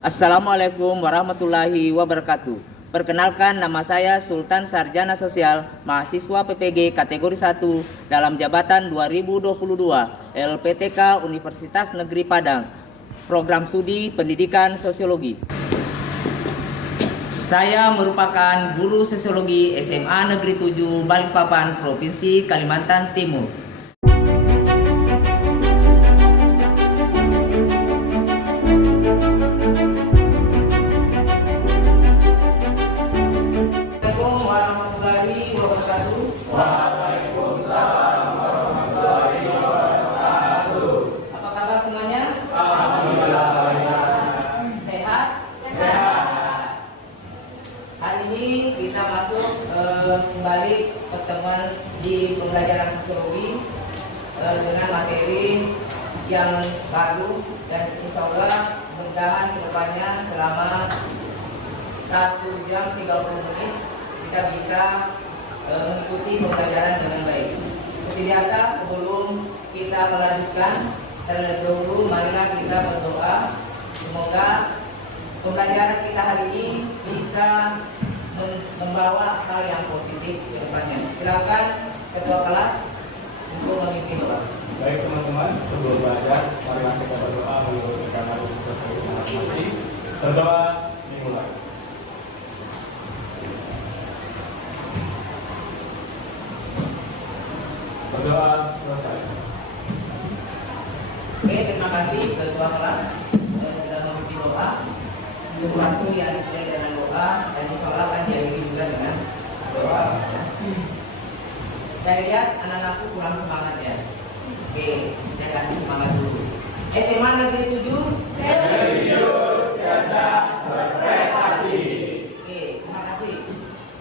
Assalamualaikum warahmatullahi wabarakatuh. Perkenalkan, nama saya Sultan Sarjana Sosial, mahasiswa PPG kategori 1 dalam jabatan 2022 LPTK Universitas Negeri Padang, program studi pendidikan sosiologi. Saya merupakan guru sosiologi SMA Negeri 7 Balikpapan, Provinsi Kalimantan Timur. Warahmatullahi wabarakatuh. Waalaikumsalam warahmatullahi wabarakatuh. Apa kabar semuanya? Alhamdulillah baik. Sehat? Sehat. Hari ini kita masuk kembali pertemuan di pembelajaran sosiologi dengan materi yang baru, dan insya Allah mudah-mudahan kedepannya selama 1 jam 30 menit kita bisa mengikuti pembelajaran dengan baik. Seperti biasa, sebelum kita melanjutkan, terlebih dahulu marilah kita berdoa semoga pembelajaran kita hari ini bisa membawa hal yang positif ke depannya. Silakan ketua kelas untuk memimpin doa. Baik teman-teman, sebelum belajar, marilah kita berdoa menurunkan harus masing-masing. Berdoa dimulai. Berdoa selesai. Oke, terima kasih ketua kelas sudah memimpin doa. Sesuatu yang dimulai dengan doa dan insya Allah akan diakhiri juga dengan doa. Saya lihat anak-anakku kurang semangat ya. Oke, saya kasih semangat dulu. SMA Negeri 7 Religius, cerdas, berprestasi. Oke, terima kasih.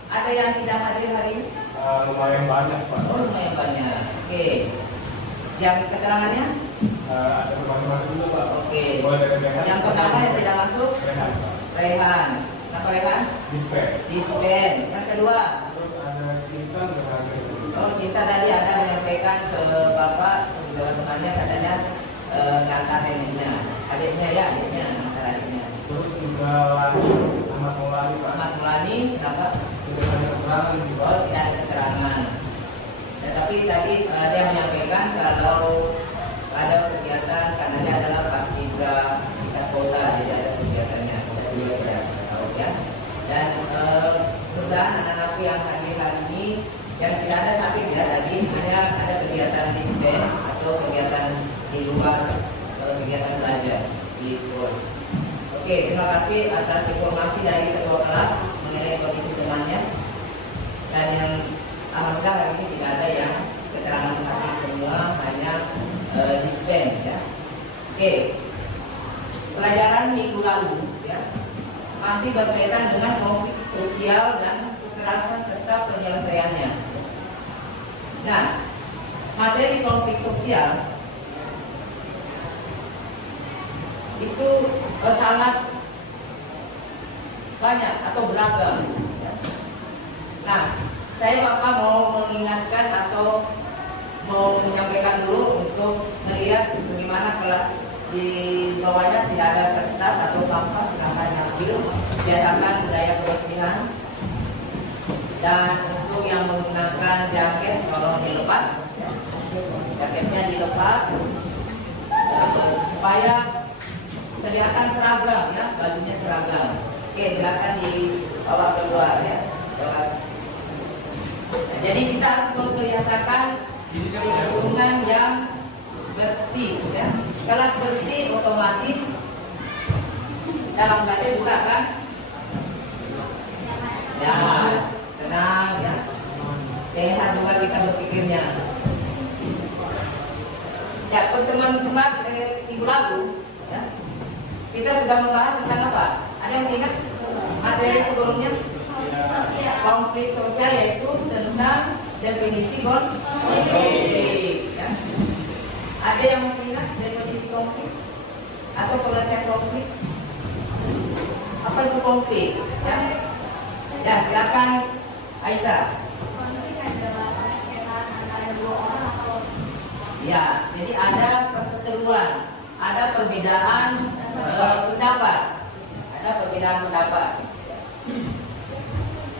Ada yang tidak hadir hari ini? Lumayan banyak Pak. Oh, lumayan banyak. Oke. Yang keterangannya? Ada teman-teman dulu Pak. Oke. Boleh dari Rehan? Yang pertama yang tidak masuk? Rehan Pak. Rehan. Kenapa Rehan? Dispen. Dispen. Yang kedua? Terus ada Cinta dengan Oh, Cinta tadi ada menyampaikan ke Bapak, ke temannya katanya ngantar neneknya. Adiknya ya, adiknya, ngantar adiknya. Terus juga Lani, Ahmad Maulani Pak. Ahmad Mulani, kenapa? Tidak ada keterangan di situ. Oh, tidak ada keterangan. Tapi tadi dia menyampaikan kalau ada kegiatan, karena dia adalah paskibra tingkat kota, jadi ada kegiatannya. Saya tulis ya, tahu ya. Dan mudah-mudahan anak-anak yang hadir hari ini yang tidak ada sakit ya, tadi hanya ada kegiatan dispen atau kegiatan di luar kegiatan belajar di sekolah. Oke, terima kasih atas informasi dari ketua kelas mengenai kondisi temannya. Dan yang alhamdulillah hari ini tidak ada yang keterangan sakit, semua hanya dispen ya. Oke, pelajaran minggu lalu ya masih berkaitan dengan konflik sosial dan kekerasan serta penyelesaiannya. Nah, materi konflik sosial itu sangat banyak atau beragam. Nah, saya Bapak mau mengingatkan atau mau menyampaikan dulu untuk melihat bagaimana kelas di bawahnya tidak ada kertas atau sampah, silakan ambil. Biasakan budaya kebersihan. Dan untuk yang menggunakan jaket, tolong dilepas. Jaketnya dilepas supaya kelihatan seragam ya, bajunya seragam. Oke, silakan dibawa keluar ya. Jadi kita harus membiasakan lingkungan yang bersih ya. Kelas bersih otomatis dalam belajar juga kan ya, tenang ya, sehat juga kita berpikirnya ya. Pertemuan minggu lalu ya, kita sudah membahas tentang apa? Ada yang masih ingat materi sebelumnya? Konflik sosial, yaitu tentang definisi konflik ya. Ada yang masih ingat definisi konflik atau pengertian konflik? Apa itu konflik ya? Ya, silakan Aisyah. Konflik adalah perseteruan antara dua orang atau Ya, jadi ada perseteruan, ada perbedaan pendapat ada perbedaan pendapat.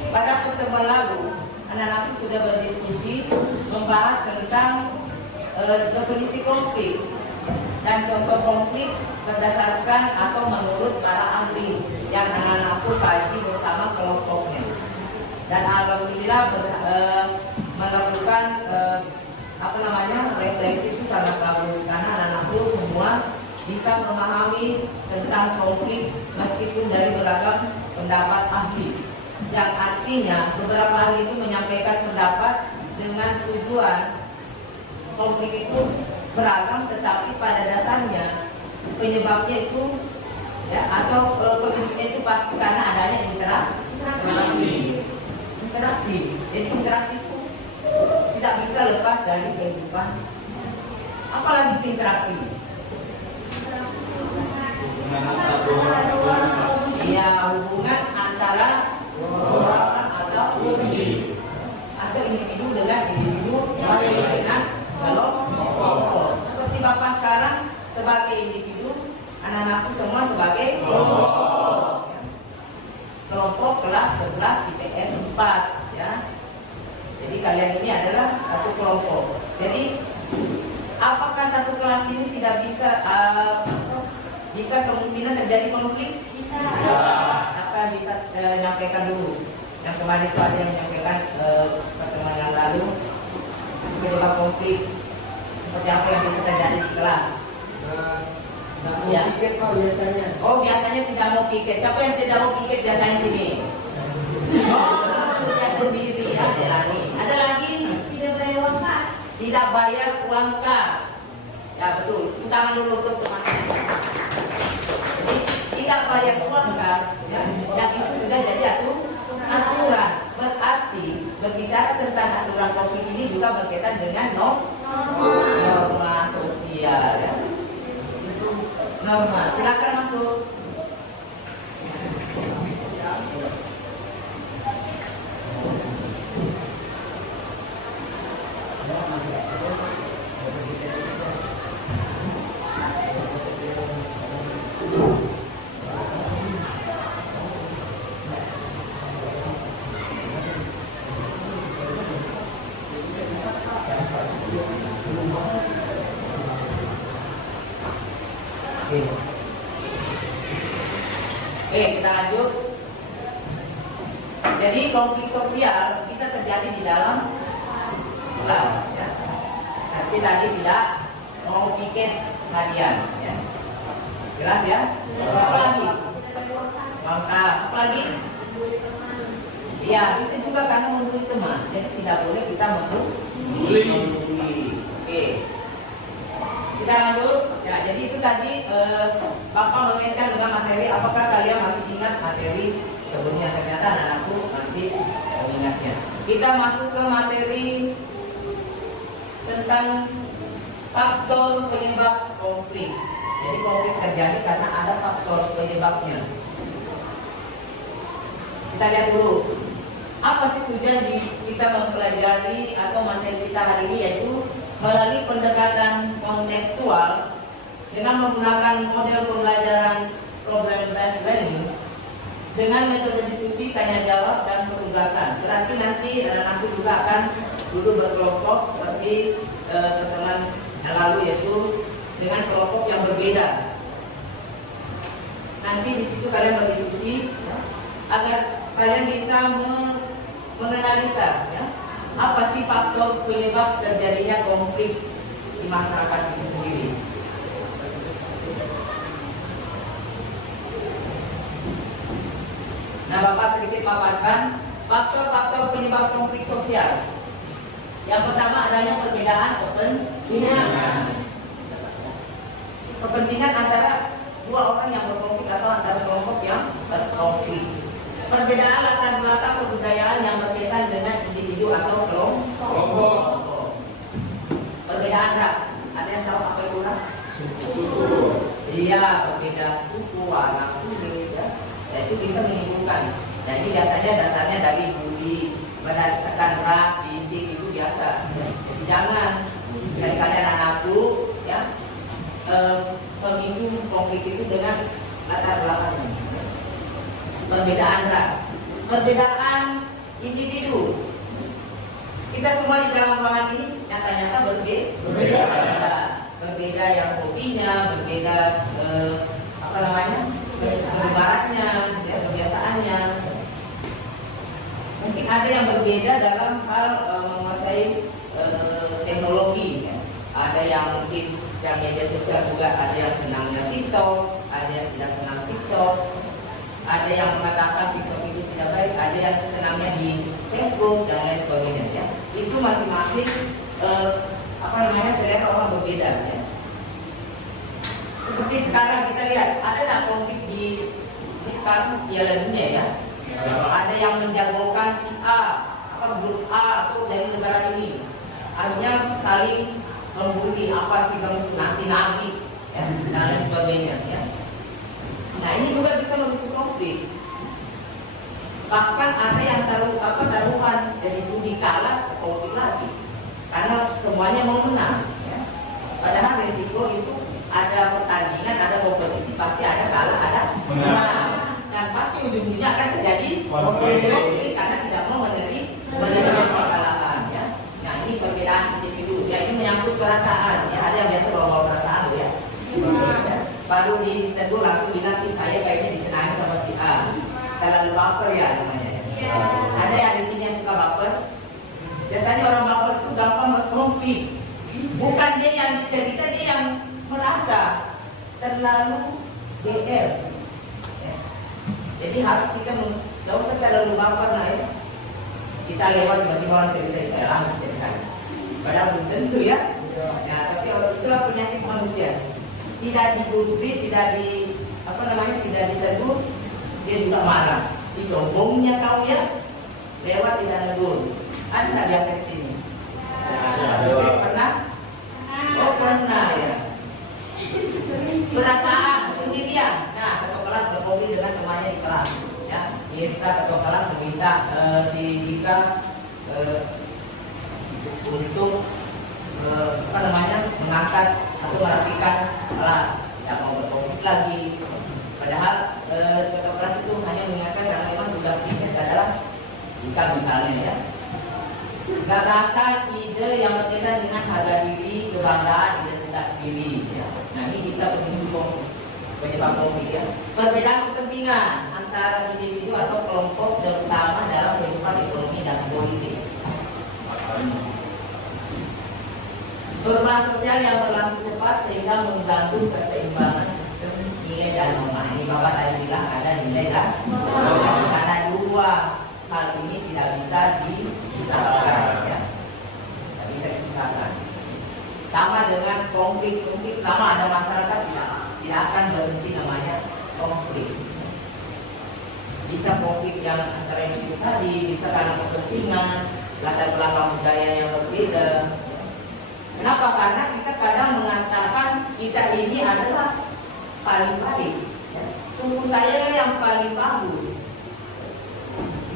Pada pertemuan lalu, anak-anak sudah berdiskusi membahas tentang definisi konflik dan contoh konflik berdasarkan atau menurut para ahli yang anak-anak kaji bersama kelompoknya. Dan alhamdulillah melakukan refleksi itu sangat bagus karena anak-anakku semua bisa memahami tentang konflik meskipun dari beragam pendapat ahli. Yang artinya beberapa ahli itu menyampaikan pendapat dengan tujuan konflik itu beragam, tetapi pada dasarnya penyebabnya itu ya, atau pemicunya itu pasti karena adanya interaksi. Jadi interaksi itu tidak bisa lepas dari kehidupan. Apalagi interaksi. Ya, hubungan antara orang atau individu dengan individu dengan kelompok. Seperti Bapak sekarang sebagai individu, anak-anakku semua sebagai kelompok kelas 11 IPS 4 ya. Jadi kalian ini adalah satu kelompok. Jadi apakah satu kelas ini tidak bisa kemungkinan terjadi konflik? Bisa. Siapa bisa menyampaikan dulu? Yang kemarin itu ada yang menyampaikan pertemuan yang lalu penyebab konflik seperti apa yang bisa terjadi di kelas. Nggak mau Ya. piket Pak biasanya. Oh, biasanya tidak mau piket. Siapa yang tidak mau piket biasanya sini? Oh, dia sendiri ya, ada lagi. Tidak bayar uang kas. Tidak bayar uang kas. Ya betul. Tangan dulu untuk teman-teman. Jadi tidak bayar uang kas, ya. Yang itu sudah jadi aturan. Berarti berbicara tentang aturan konflik ini juga berkaitan dengan norma sosial, ya. Norma. Silakan masuk. Oke, kita lanjut. Jadi konflik sosial bisa terjadi di dalam kelas, ya. Tapi tadi tidak mau piket harian, ya. Jelas ya? Apa lagi? Tidak bayar uang kas. Uang kas. Apa lagi? Membuli teman. Iya, bisa juga karena membuli teman. Jadi tidak boleh kita membuli. Oke. Kita lanjut. Ya, jadi itu tadi Bapak mengaitkan dengan materi. Apakah kalian masih ingat materi sebelumnya? Ternyata anak-anakku masih mengingatnya. Kita masuk ke materi tentang faktor penyebab konflik. Jadi konflik terjadi karena ada faktor penyebabnya. Kita lihat dulu. Apa sih tujuan kita mempelajari atau materi kita hari ini, yaitu melalui pendekatan kontekstual dengan menggunakan model pembelajaran problem based learning dengan metode diskusi, tanya jawab, dan penugasan. Berarti nanti anak-anak juga akan duduk berkelompok seperti pertemuan yang lalu, yaitu dengan kelompok yang berbeda. Nanti di situ kalian berdiskusi agar kalian bisa menganalisa, ya, apa sih faktor penyebab terjadinya konflik di masyarakat itu sendiri. Nah, Bapak sedikit paparkan faktor-faktor penyebab konflik sosial. Yang pertama adanya perbedaan kepentingan antara dua orang yang berkonflik atau antara kelompok yang berkonflik. Perbedaan latar belakang kebudayaan yang berkaitan dengan individu atau kelompok. Perbedaan ras. Ada yang tahu apa itu ras? Suku. Iya, berbeda suku, warna kulit, ya. Dan itu bisa menimbulkan. Nah, ini biasanya dasarnya dari bully, berdasarkan ras, fisik, itu biasa. Jadi jangan sekali-kali anak-anakku, ya, pemicu konflik itu dengan latar belakangnya. perbedaan ras, perbedaan individu. Kita semua di dalam ruangan ini nyata-nyata berbeda. Berbeda yang hobinya, berbeda kegemarannya, ya, kebiasaannya. Mungkin ada yang berbeda dalam hal menguasai teknologi. Ya. Ada yang mungkin yang media sosial juga, ada yang senangnya TikTok, ada yang tidak senang TikTok, ada yang mengatakan TikTok itu tidak baik, ada yang senangnya di Facebook dan lain sebagainya. Ya. Itu masing-masing selera orang berbeda. Ya. Seperti sekarang kita lihat, ada nggak konflik di sekarang Piala Dunia ya? Ada yang menjagokan si A, grup A atau dari negara ini, akhirnya saling membuli apa sih kamu nanti nangis, ya, dan lain sebagainya. Ya. Nah ini juga bisa memicu konflik. Bahkan ada yang taruhan jadi budi kalah konflik lagi, karena semuanya mau menang. Ya. Padahal resiko itu ada pertandingan, ada kompetisi, pasti ada kalah, ada menang. Dan pasti ujung-ujungnya akan terjadi konflik karena tidak mau menerima kekalahan. Ya. Nah ini perbedaan individu. Ya ini menyangkut perasaan. Ya ada yang biasa bawa perasaan ya. Ya. Baru ditegur langsung bilang saya kayaknya disenangi sama si A. Terlalu baper ya namanya. Ya. Ada yang di sini yang suka baper. Biasanya orang baper itu gampang berkonflik. Bukan dia yang dicerita, dia yang merasa terlalu GR. Ya. Jadi harus kita tidak usah terlalu baper lah ya. Kita lewat tiba-tiba orang cerita saya langsung ceritanya. Padahal belum tentu ya. Nah, tapi itulah penyakit manusia. Tidak digubris, tidak ditegur, dia juga marah. Disombongnya kau ya, lewat tidak negur. Ada nggak biasa di sini? Saya pernah? Oh pernah ya. Perasaan, pendirian. Nah, ketua kelas berkopi dengan temannya di kelas. Ya, Mirsa ketua kelas meminta si Dika untuk mengangkat atau merapikan kelas. Yang mau berkopi lagi. Padahal ketua kelas itu hanya mengingatkan karena memang tugas Dika adalah Dika misalnya ya. Gagasan ide yang berkaitan dengan harga diri, kebanggaan, identitas diri. Ya. Nah ini bisa penyebab konflik ya. Perbedaan kepentingan antara individu atau kelompok terutama dalam kehidupan ekonomi dan politik. Perubahan sosial yang berlangsung cepat sehingga mengganggu keseimbangan sistem nilai dan norma. Ini Bapak tadi bilang ada nilai dan norma. Karena dua hal ini tidak bisa dipisahkan ya. Tidak bisa dipisahkan. Sama dengan konflik lama ada masyarakat tidak akan berhenti namanya konflik. Bisa konflik yang antara individu tadi, bisa karena kepentingan, latar belakang budaya yang berbeda. Kenapa? Karena kita kadang mengatakan kita ini adalah paling baik. Suku saya yang paling bagus.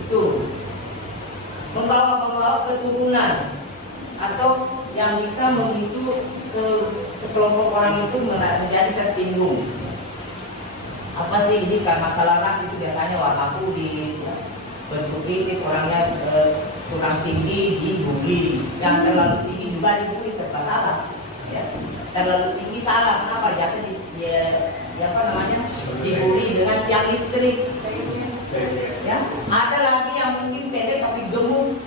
Itu membawa keturunan atau yang bisa memicu sekelompok orang itu menjadi tersinggung. Apa sih ini kan masalah ras itu biasanya warna kulit, ya. Bentuk fisik orangnya kurang tinggi dibully, yang terlalu tinggi juga dibully serba salah. Ya. Terlalu tinggi salah, kenapa? Biasa dibully dengan tiang listrik. Ya. Ada lagi yang mungkin pendek tapi gemuk.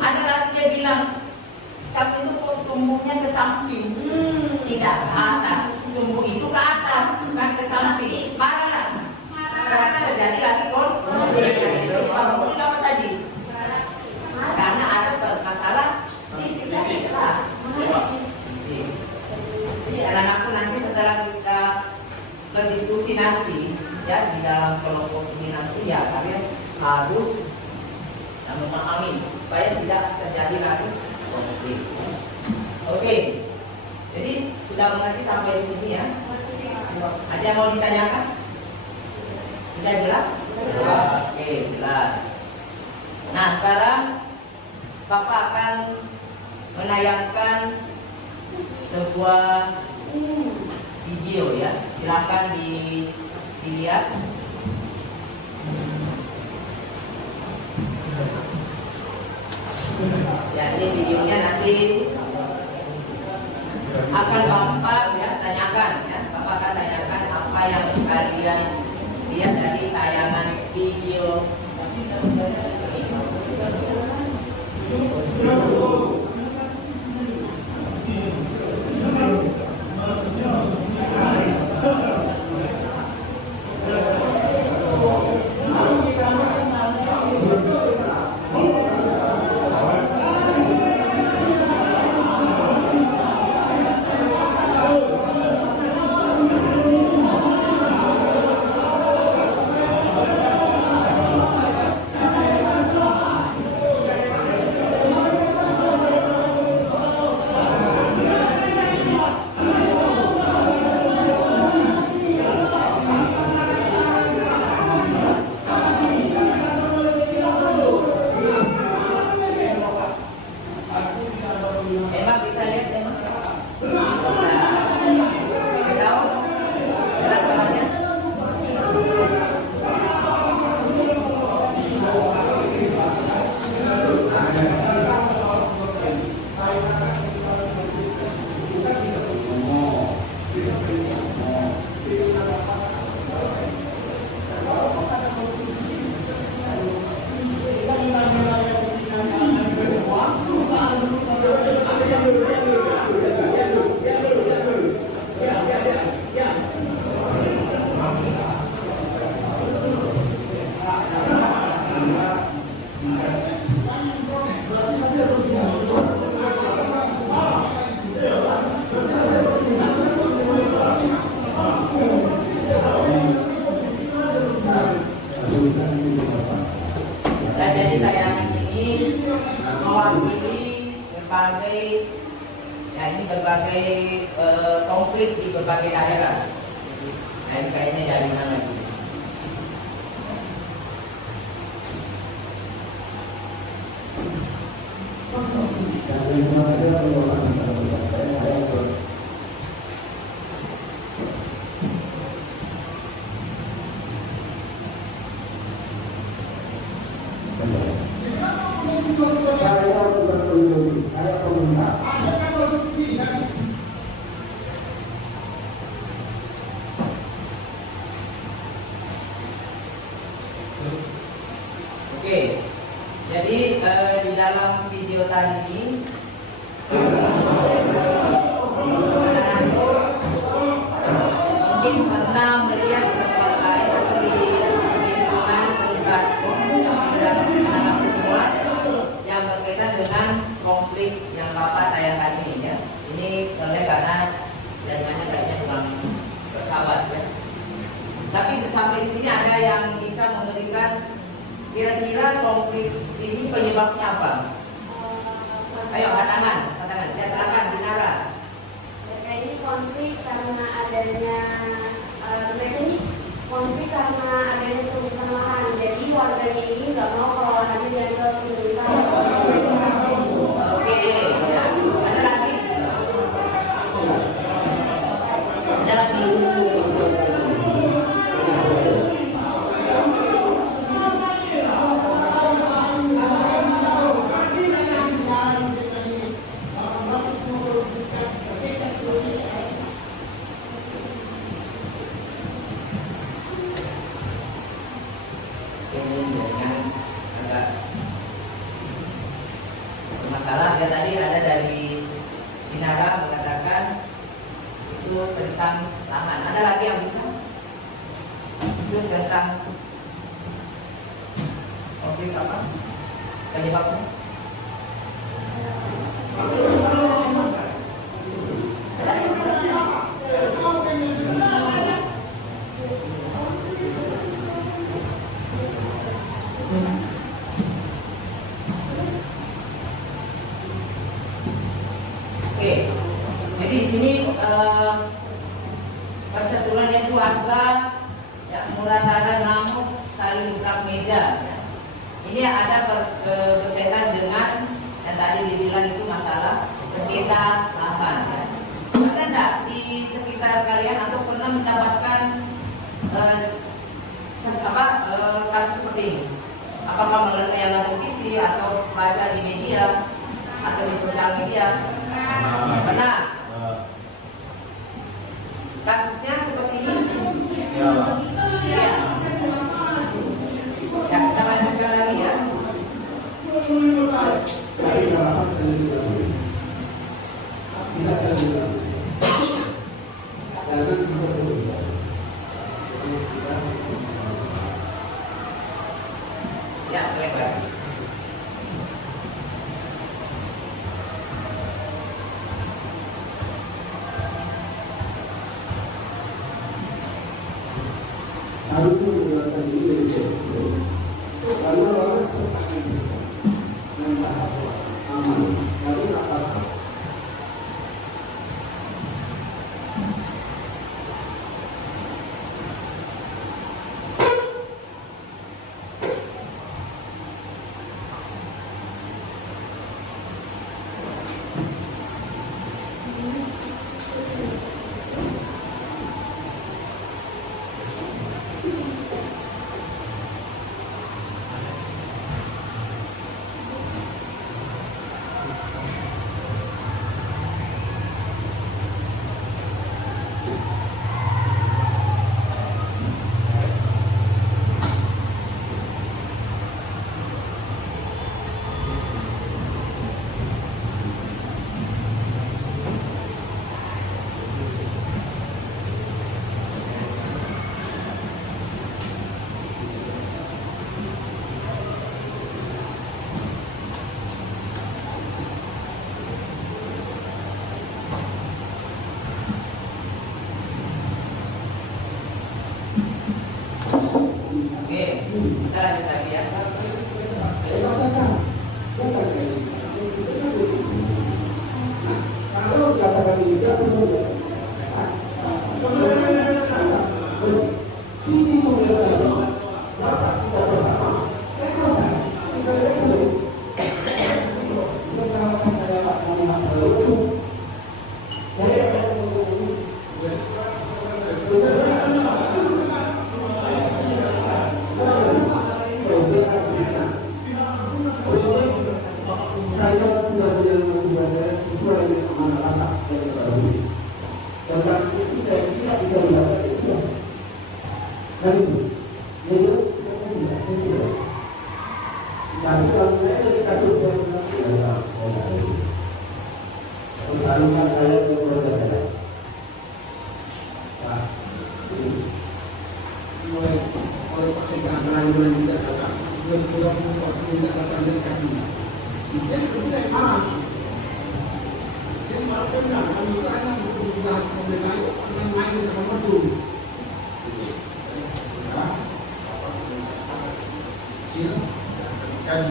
Ada lagi dia bilang tapi itu kok tumbuhnya ke samping, tidak ke atas. Tumbuh itu ke atas, bukan ke samping. Marah. Karena terjadi lagi konflik. Jadi apa tadi? Karena ada masalah fisik dan kelas. Jadi anak-anakku nanti setelah kita berdiskusi nanti ya di dalam kelompok ini nanti ya kalian harus memahami supaya tidak terjadi lagi konflik. Oke, jadi sudah mengerti sampai di sini ya. Ada yang mau ditanyakan? Sudah jelas? Jelas. Oke, jelas. Nah sekarang Bapak akan menayangkan sebuah video ya. Silakan dilihat. Ya, ini videonya nanti akan Bapak ya tanyakan ya. Bapak akan tanyakan apa yang kalian lihat dari tayangan video ini. Emang bisa lihat emang? Bisa. Tahu? Jelas soalnya? Dan jadi tayangan ini mewakili berbagai ya ini berbagai konflik di berbagai daerah. Nah ini kayaknya jaringan lagi. Oke, jadi di dalam video tadi ini anak-anakku mungkin pernah melihat di tempat lain atau di lingkungan tempat dan anak-anakku semua yang berkaitan dengan konflik yang Bapak tayangkan ini ya. Ini oleh karena jaringannya kayaknya kurang bersahabat ya. Tapi sampai di sini ada yang bisa memberikan kira-kira konflik ini penyebabnya apa? Ayo, katakan. Ya silakan, Dinara. Mereka ini konflik karena adanya mereka ini konflik karena adanya perusahaan lahan. Jadi warganya ini nggak mau kalau lahannya diambil pemerintah. Oke, ya. Ada lagi? Ada lagi? Ini dengan agak bermasalah. Ya tadi ada dari Dinara mengatakan itu tentang lahan. Ada lagi yang bisa? Itu tentang konflik apa? Penyebabnya? Oke, jadi di sini persetujuan itu warga ya mulai ngamuk saling gebrak meja. Ya. Ini ada berkaitan dengan yang tadi dibilang itu masalah sekitar lahan. Ya. Ada enggak di sekitar kalian atau pernah mendapatkan kasus seperti ini? Apakah menurut tayangan televisi atau baca di media atau di sosial media? Benar. Kasusnya seperti ini. Ya. Ya. Ya, kita lanjutkan lagi ya. Ya, baik. Harusnya menjelaskan diri dari situ. Karena orang seperti itu yang aman, lalu apa? Oke, kita lanjut lagi ya. Kalau katakan tidak visi pemerintahan maka kita bersama selesai kita selesai bersama saya Pak Muhammad Lalu saya saya sudah menjalankan tugas saya sesuai dengan amanah rakyat yang terpadu. Dan karena itu saya tidak bisa mendapat itu. Dan itu, jadi saya tidak. Tapi kalau saya jadi kasus yang benar, saya tidak. Pertarungan saya ke keluarga saya. Nah, ini mulai persegaan bulan kita datang, sudah kita datang dari kasih. Jadi kita yang marah. Saya marah pernah, kami itu hanya untuk menjahat pemerintah itu, orang lain sama masuk. Kan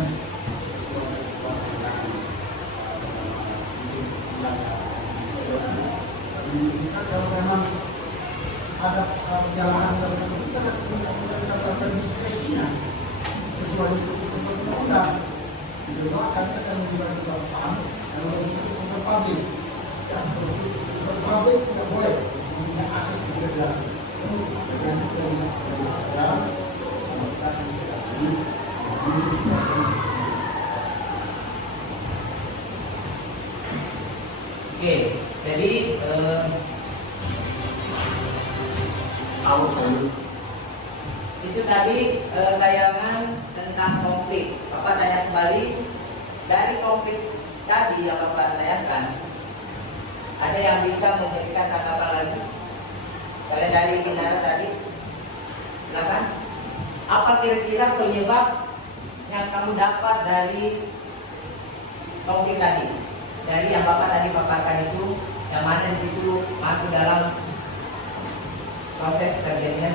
kalau memang ada perjalanan tertentu kita akan diskresinya sesuai dengan undang-undang. Kedua, kami akan menjual kebangsaan kalau itu unsur pabrik. Yang unsur pabrik tidak boleh mempunyai aset berbeda. Oke, jadi itu tadi tayangan tentang konflik. Bapak tanya kembali, dari konflik tadi yang Bapak tanyakan, ada yang bisa memberikan tanggapan lagi? Kalian dari Binara tadi, silakan. Apa kira-kira penyebab yang kamu dapat dari konflik tadi? Dari yang Bapak tadi paparkan itu, yang mana di situ masuk dalam proses terjadinya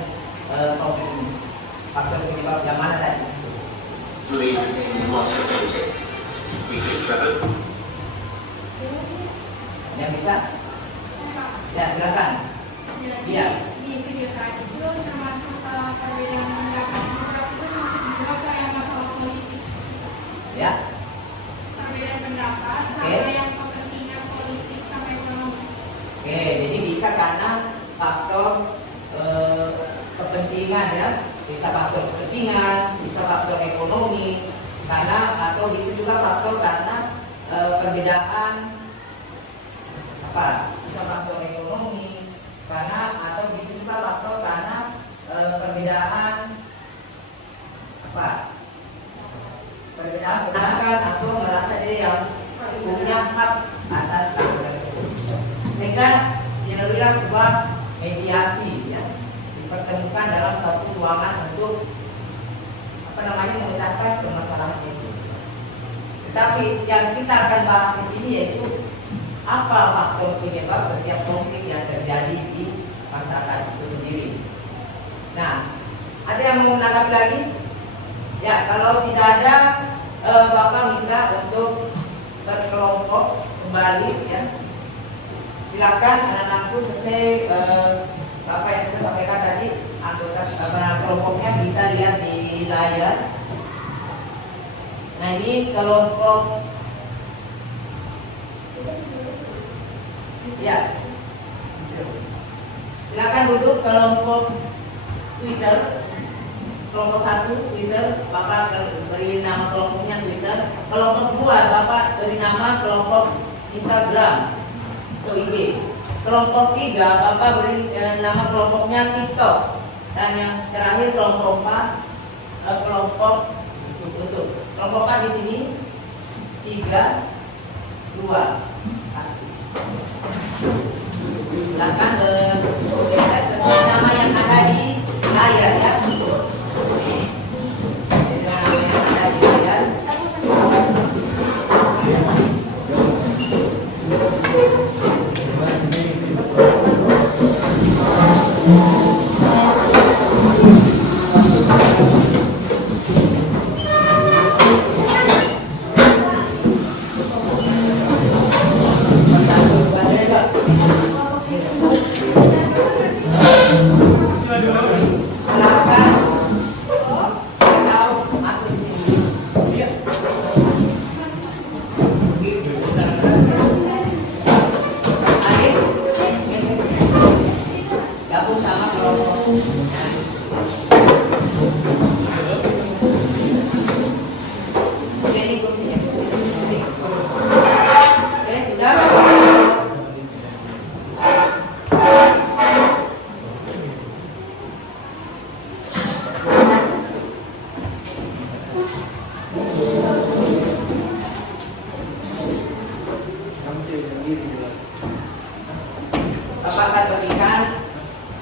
konflik ini? Faktor penyebab yang mana tadi? Yang bisa? Ya, silakan. Iya. Di video tadi itu termasuk perbedaan pendapat itu juga kayak masalah politik. Ya. Perbedaan pendapat sama yang kepentingan politik sama ekonomi. Oke, jadi bisa karena faktor kepentingan ya, bisa faktor faktor kepentingan, bisa faktor ekonomi, karena atau bisa juga faktor karena perbedaan apa? Bisa faktor ekonomi, karena atau bisa juga faktor karena perbedaan apa? Perbedaan pendapat atau merasa dia yang punya hak atas hak tersebut. Sehingga dilakukan sebuah mediasi, ya, dipertemukan dalam suatu ruangan untuk memecahkan permasalahan itu. Tetapi yang kita akan bahas di sini yaitu apa faktor penyebab setiap konflik yang terjadi di masyarakat itu sendiri. Nah, ada yang mau menanggapi lagi? Ya, kalau tidak ada, Bapak minta untuk berkelompok kembali, ya. Silakan anak-anakku selesai Bapak yang sudah sampaikan tadi, anggota kelompoknya bisa lihat di layar. Nah, ini kelompok, ya. Silakan duduk kelompok Twitter. Kelompok 1 Twitter, Bapak beri nama kelompoknya Twitter. Kelompok 2 Bapak beri nama kelompok Instagram atau IG. Kelompok 3 Bapak beri nama kelompoknya TikTok. Dan yang terakhir kelompok 4 kelompok YouTube. Kelompok 4 di sini 3 2 1. Silakan sesuai nama yang ada di layar, ya. Bapak akan berikan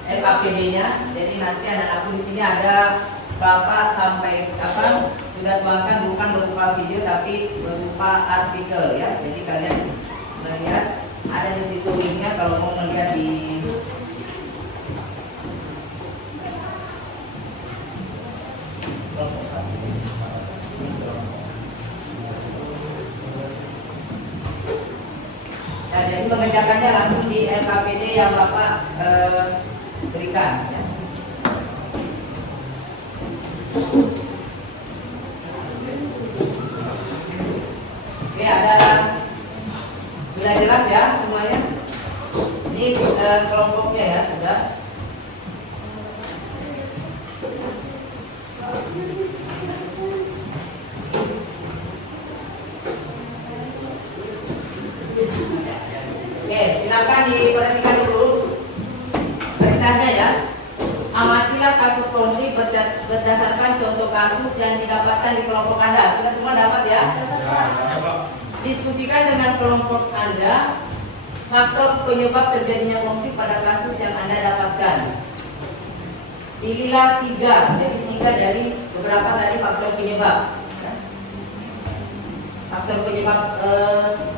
LKPD-nya. Jadi nanti anak-anak di sini ada Bapak sampai sudah tuangkan bukan berupa video tapi berupa artikel, ya. Jadi kalian melihat ada di situ linknya kalau mau melihat di Nah, jadi mengerjakannya langsung di LKPD yang Bapak berikan, ya. Oke, sudah jelas ya semuanya. Ini kelompoknya, ya, sudah. Oke, silakan diperhatikan dulu perintahnya, ya. Amatilah kasus konflik berdasarkan contoh kasus yang didapatkan di kelompok Anda. Sudah semua dapat, ya? Diskusikan dengan kelompok Anda faktor penyebab terjadinya konflik pada kasus yang Anda dapatkan. Pilihlah 3, jadi 3 dari beberapa tadi faktor penyebab. Faktor penyebab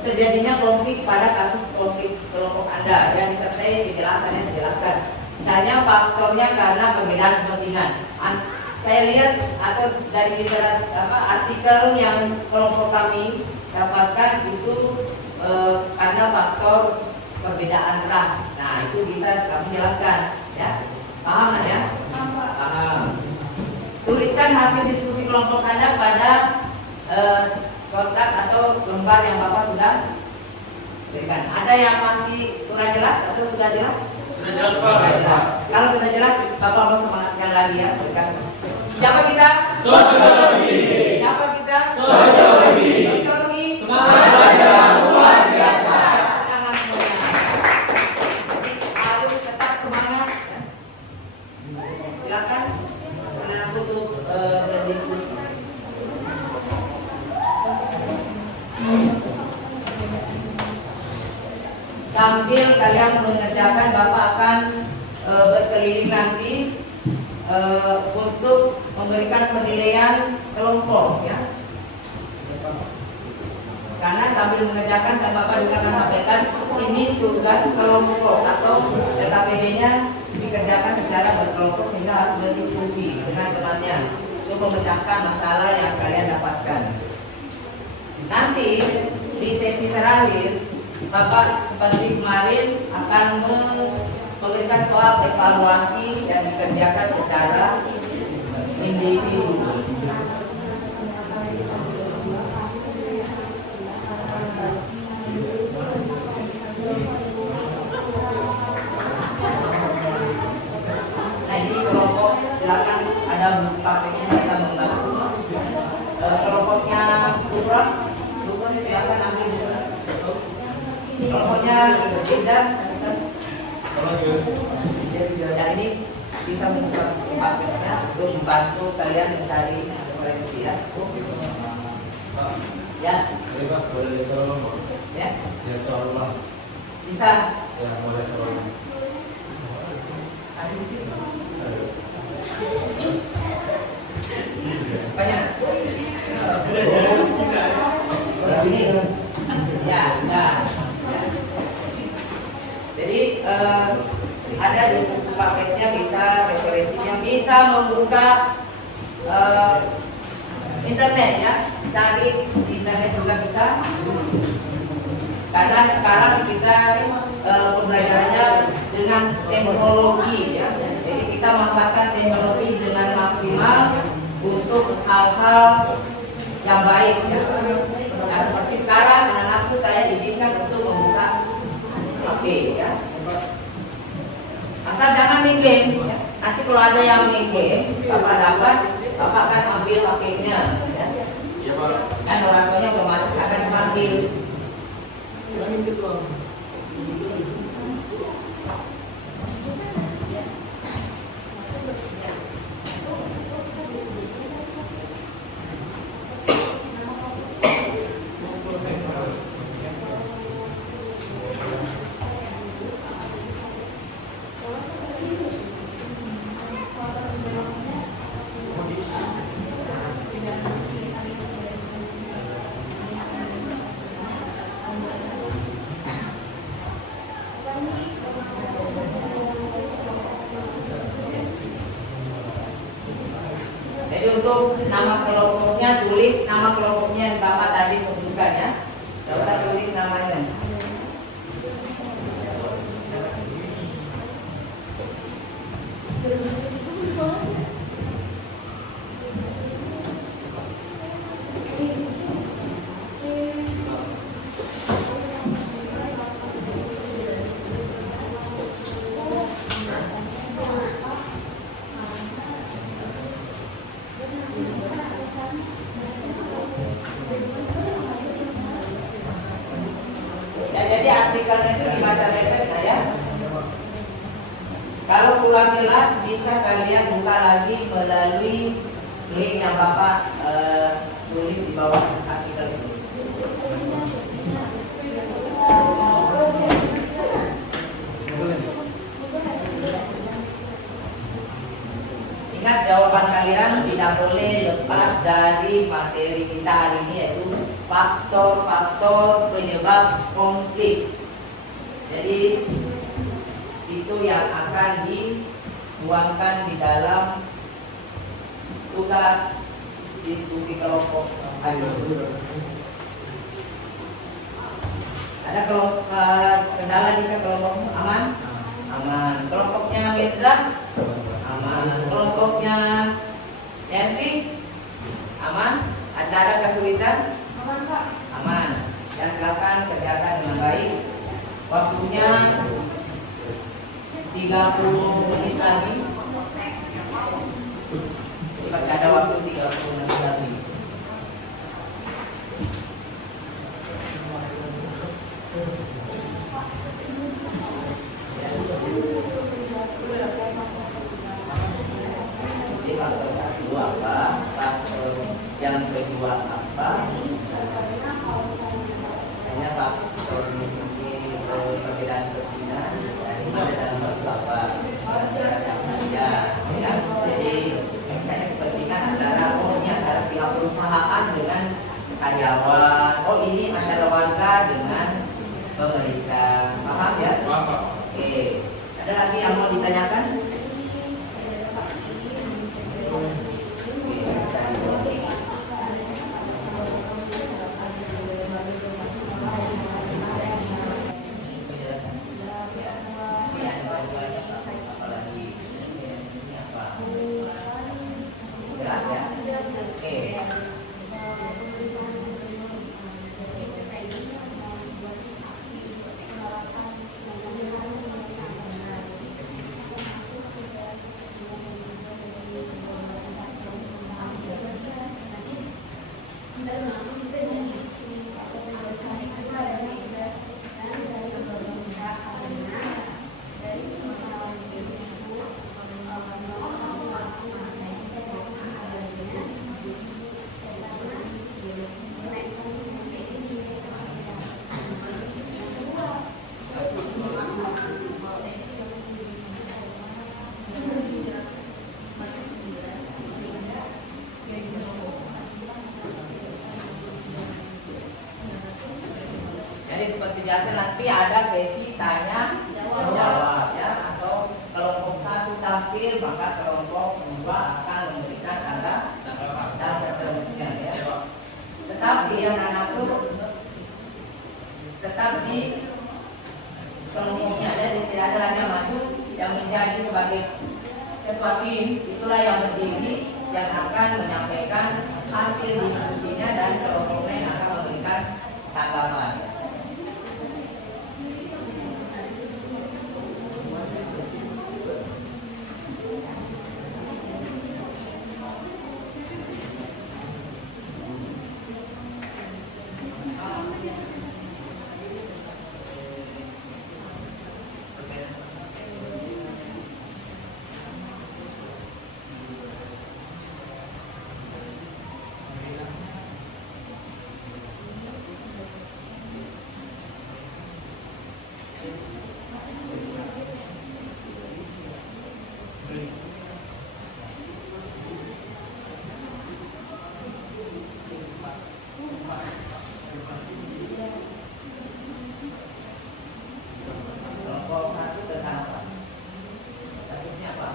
terjadinya konflik pada kasus konflik kelompok Anda yang disertai penjelasannya dijelaskan. Misalnya faktornya karena perbedaan kepentingan. Saya lihat atau dari artikel yang kelompok kami dapatkan itu karena faktor perbedaan ras. Nah, itu bisa kami jelaskan, ya. Paham nggak, ya? Paham. Tuliskan hasil diskusi kelompok Anda pada kontak atau lembar yang Bapak sudah berikan. Ada yang masih kurang jelas atau sudah jelas? Sudah jelas, Pak. Kalau sudah jelas, Bapak mau semangatkan lagi, ya. Berikan. Siapa berdiskusi. Sambil kalian mengerjakan, Bapak akan berkeliling nanti untuk memberikan penilaian kelompok ya. Karena sambil mengerjakan saya Bapak juga akan sampaikan ini tugas kelompok atau LKPD-nya dikerjakan secara berkelompok sehingga harus berdiskusi dengan temannya untuk memecahkan masalah yang kalian dapatkan. Nanti di sesi terakhir Bapak seperti kemarin akan memberikan soal evaluasi yang dikerjakan secara individu. Nah ini kelompok, silakan ada buku paketnya bisa membantu. Kelompoknya kurang, silakan ambil dulu. Kelompoknya tidak, ya ini bisa membuka paketnya untuk membantu kalian mencari referensi ya. Ya. Ya. Bisa. Ya, boleh colong. Ada di sini. Banyak. Ini. Ya, sudah. Jadi ada di buku paketnya bisa referensinya, bisa membuka internet ya, cari di internet juga bisa. Karena sekarang kita pembelajarannya dengan teknologi ya, jadi kita memanfaatkan teknologi dengan maksimal untuk hal-hal yang baik ya. Nah, seperti sekarang anak-anak itu saya izinkan untuk membuka HP ya. Asal jangan main game ya. Nanti kalau ada yang main game, Bapak dapat, Bapak akan ambil HP-nya ya. Dan orang tuanya otomatis akan dipanggil. Jadi untuk nama kelompoknya, tulis nama kelompoknya yang Bapak tadi sebutkan ya. Tidak usah tulis namanya. Ya, jadi artikelnya itu dibaca baik-baik ya. Kalau kurang jelas bisa kalian buka lagi melalui link yang Bapak tulis di bawah artikel itu. Ingat jawaban kalian tidak boleh lepas dari materi kita hari ini, yaitu faktor-faktor penyebab konflik. Jadi itu yang akan dituangkan di dalam tugas diskusi kelompok. Ada kendala di kelompokmu? Aman? Aman. Kelompoknya Mirza? Aman. Kelompoknya Nancy? Aman? Ada kesulitan? Aman. Dan silakan kerjakan dengan baik. Waktunya 30 menit lagi. Masih ada waktu 30 menit lagi. Jadi faktor 1 apa? Yang kedua apa? Hanya faktor ini perbedaan kepingan dari mana dalam waktu apa? Ya. Jadi misalnya kepentingan adalah ini antara pihak perusahaan dengan karyawan. Oh ini antara warga dengan pemerintah. Paham ya? Oke. Ada lagi yang mau ditanyakan? Jelas ya? Oke. Jadi seperti biasa nanti ada sesi tanya jawab ya, atau kelompok satu tampil maka kelompok kedua akan memberikan tanda dan seterusnya ya. Tetapi yang anakku tetap di kelompoknya ada, tidak ada lagi yang maju yang menjadi sebagai ketua tim, itulah yang berdiri yang akan menyampaikan hasil diskusinya dan kelompok lain akan memberikan tanggapan. Kelompok satu tentang apa? Kasusnya apa?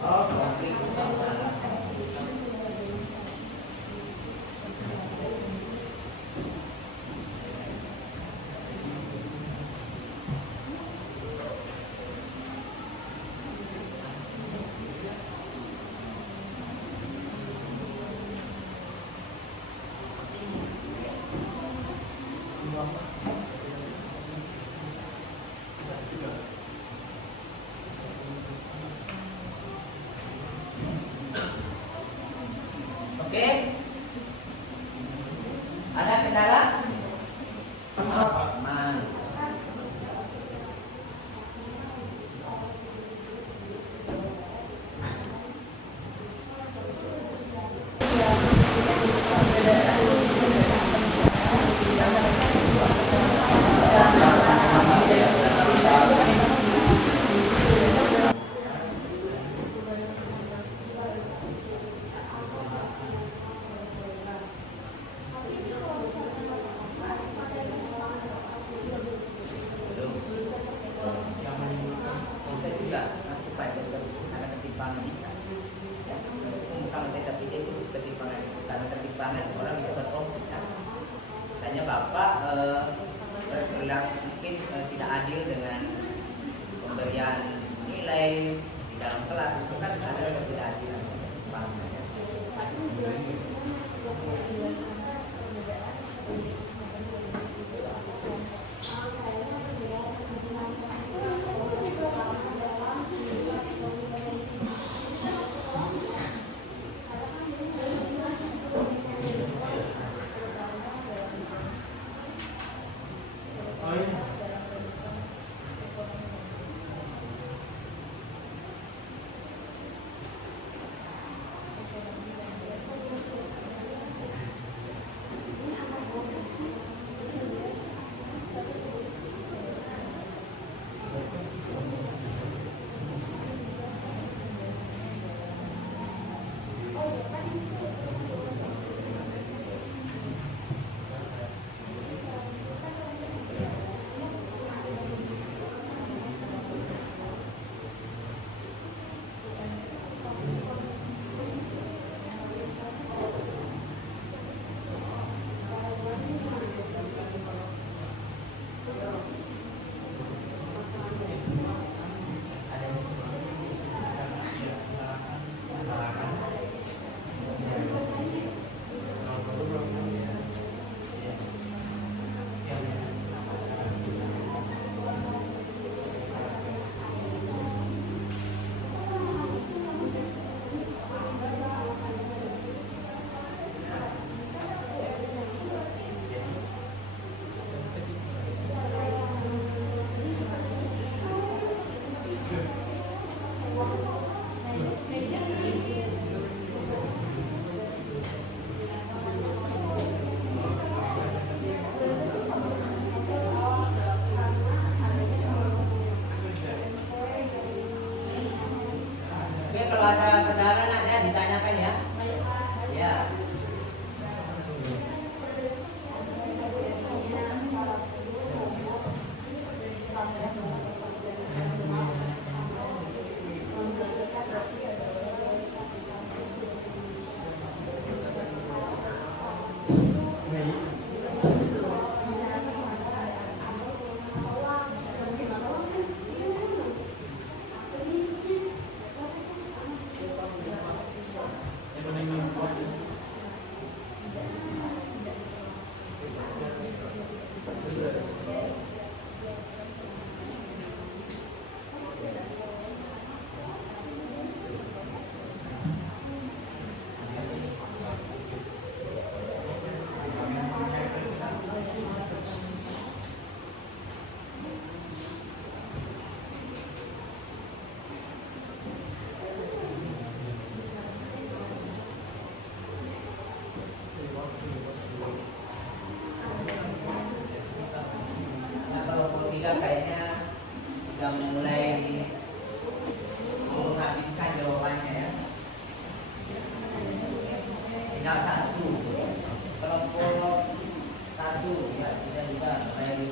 Oh, konflik usaha. Oke? Ada kendala? Aman. Bisa juga supaya ada ketimpangan bisa. Ya, meskipun bukan tapi itu ketimpangan, karena ketimpangan orang bisa berkonflik. Kan? Misalnya bapak berperilaku mungkin tidak adil dengan pemberian nilai di dalam kelas, itu kan ada ketidakadilan. kalau ada kendala nanti ditanyakan ya. Ya. Kayaknya sudah mulai menghabiskan jawabannya ya. Tinggal satu, kelompok satu ya sudah juga mulai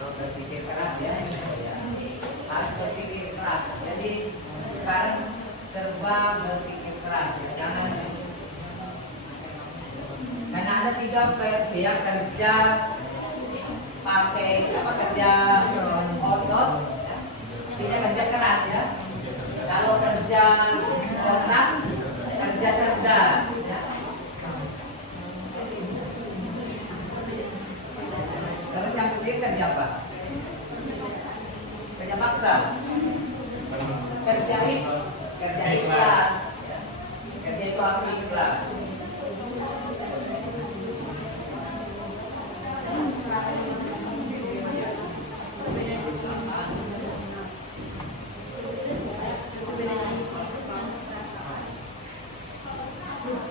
berpikir keras ya. Harus berpikir keras. Jadi sekarang serba berpikir keras ya. Jangan, karena ada 3 versi yang kerja pakai kerja otot ya. Tidak kerja keras ya. Kalau kerja otak, kerja cerdas ya. Terus yang ketiga kerja apa? Kerja paksa. Kerja ikhlas ya. Kerja itu harus ikhlas.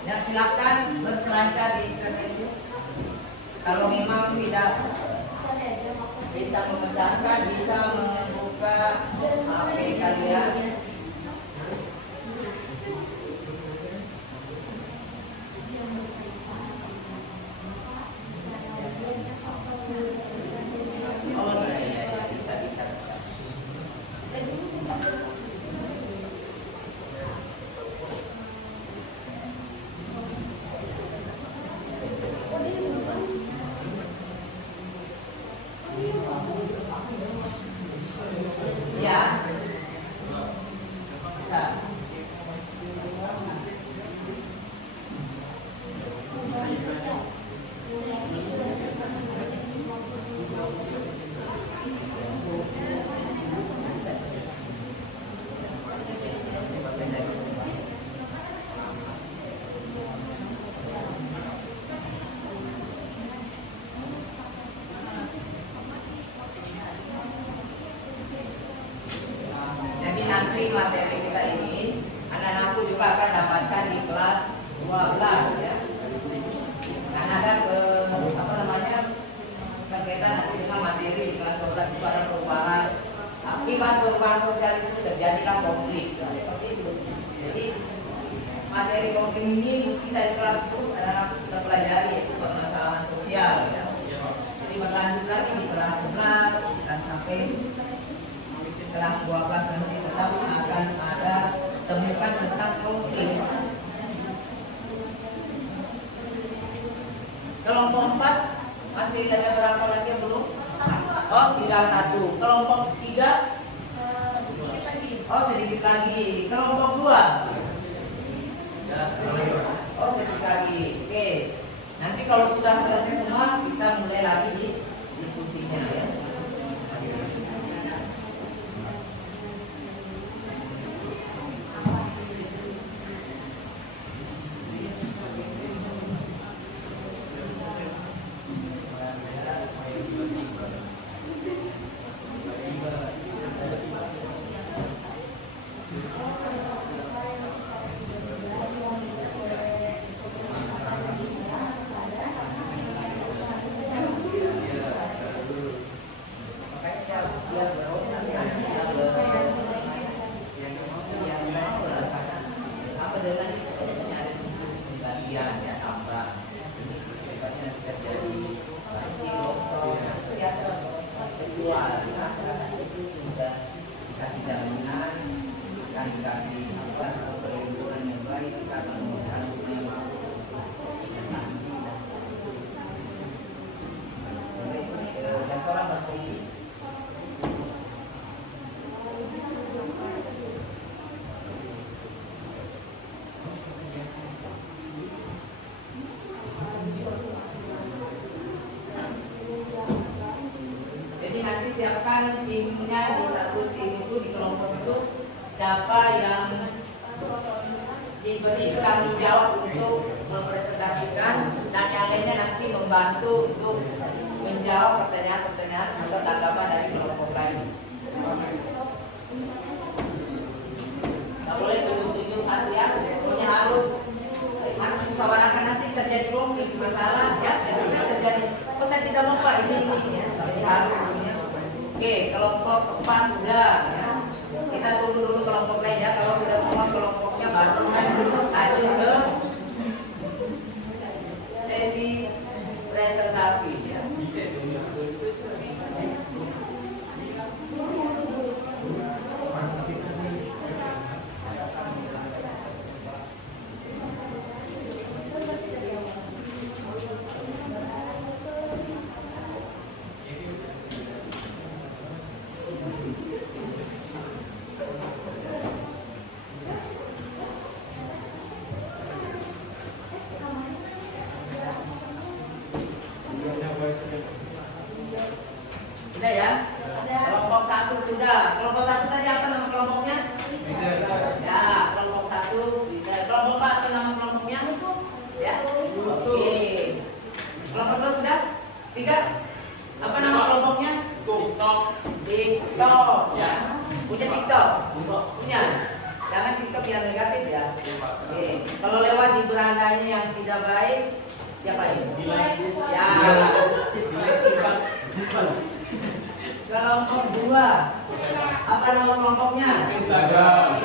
Ya, silakan berselancar di internet. Kalau memang tidak bisa memecahkan, bisa membuka HP kalian. Oh ya, bisa. Ya, bisa. Jadi nanti materi kita ini anak-anakku juga akan dapatkan di kelas 12 ya. Karena ada kegiatan nanti dengan materi di kelas 12 itu ada perubahan. Akibat perubahan sosial itu terjadilah konflik ya, seperti itu. Jadi materi konflik ini mungkin dari kelas 10 anak-anak sudah pelajari, yaitu permasalahan sosial ya. Jadi berlanjut lagi di kelas 11 dan sampai kelas 12 nanti tetap akan ada temukan tentang konflik. Kelompok 4 masih ada berapa lagi yang belum? Oh, tinggal 1. Kelompok 3 oh sedikit lagi. Kelompok 2 oh sedikit lagi. Oke, nanti kalau sudah selesai semua kita mulai lagi diskusinya ya. siapa yang diberi tanggung jawab untuk mempresentasikan dan yang lainnya nanti membantu untuk menjawab pertanyaan-pertanyaan atau tanggapan dari kelompok lain. Nggak boleh tunjuk-tunjuk satu ya, pokoknya harus musyawarahkan, nanti terjadi konflik masalah ya, biasanya terjadi. Oh saya tidak mau Pak ini ya, jadi harus ini. Oke, kelompok 4 sudah ya. Kita tunggu dulu kelompok lain ya. Kalau sudah semua kelompoknya baru lanjut ke sesi presentasi ya. Sudah ya? Kelompok 1 sudah. Kelompok 1 tadi apa nama kelompoknya? Ya, kelompok 1 leader. Kelompok 4 apa nama kelompoknya? Ya. Oke. Kelompok 2 sudah? 3? Apa nama kelompoknya? TikTok. TikTok. Ya. Punya TikTok? Punya. Jangan TikTok yang negatif ya. Oke. Kalau lewat di berandanya yang tidak baik, diapain? Ya. Kelompok 2 apa nama kelompoknya? Instagram.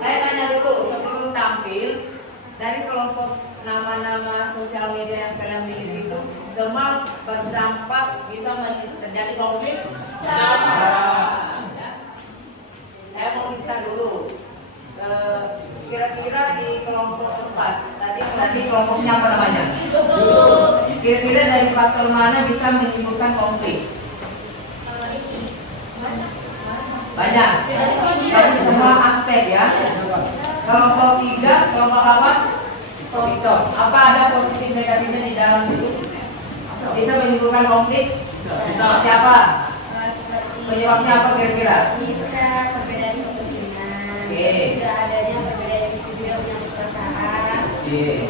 Saya tanya dulu sebelum tampil, dari kelompok nama-nama sosial media yang kalian miliki itu semua berdampak bisa terjadi konflik? Sama. Ya. Saya mau minta dulu kira-kira di kelompok 4 tadi kelompoknya apa namanya? Kira-kira dari faktor mana bisa menimbulkan konflik? Banyak. Dari semua aspek ya. Kelompok 3, kelompok apa? TikTok. Apa ada positif negatifnya di dalam itu? Bisa menimbulkan konflik? Seperti apa? Penyebabnya apa kira-kira? Perbedaan kepentingan. Tidak adanya perbedaan tujuan yang perasaan.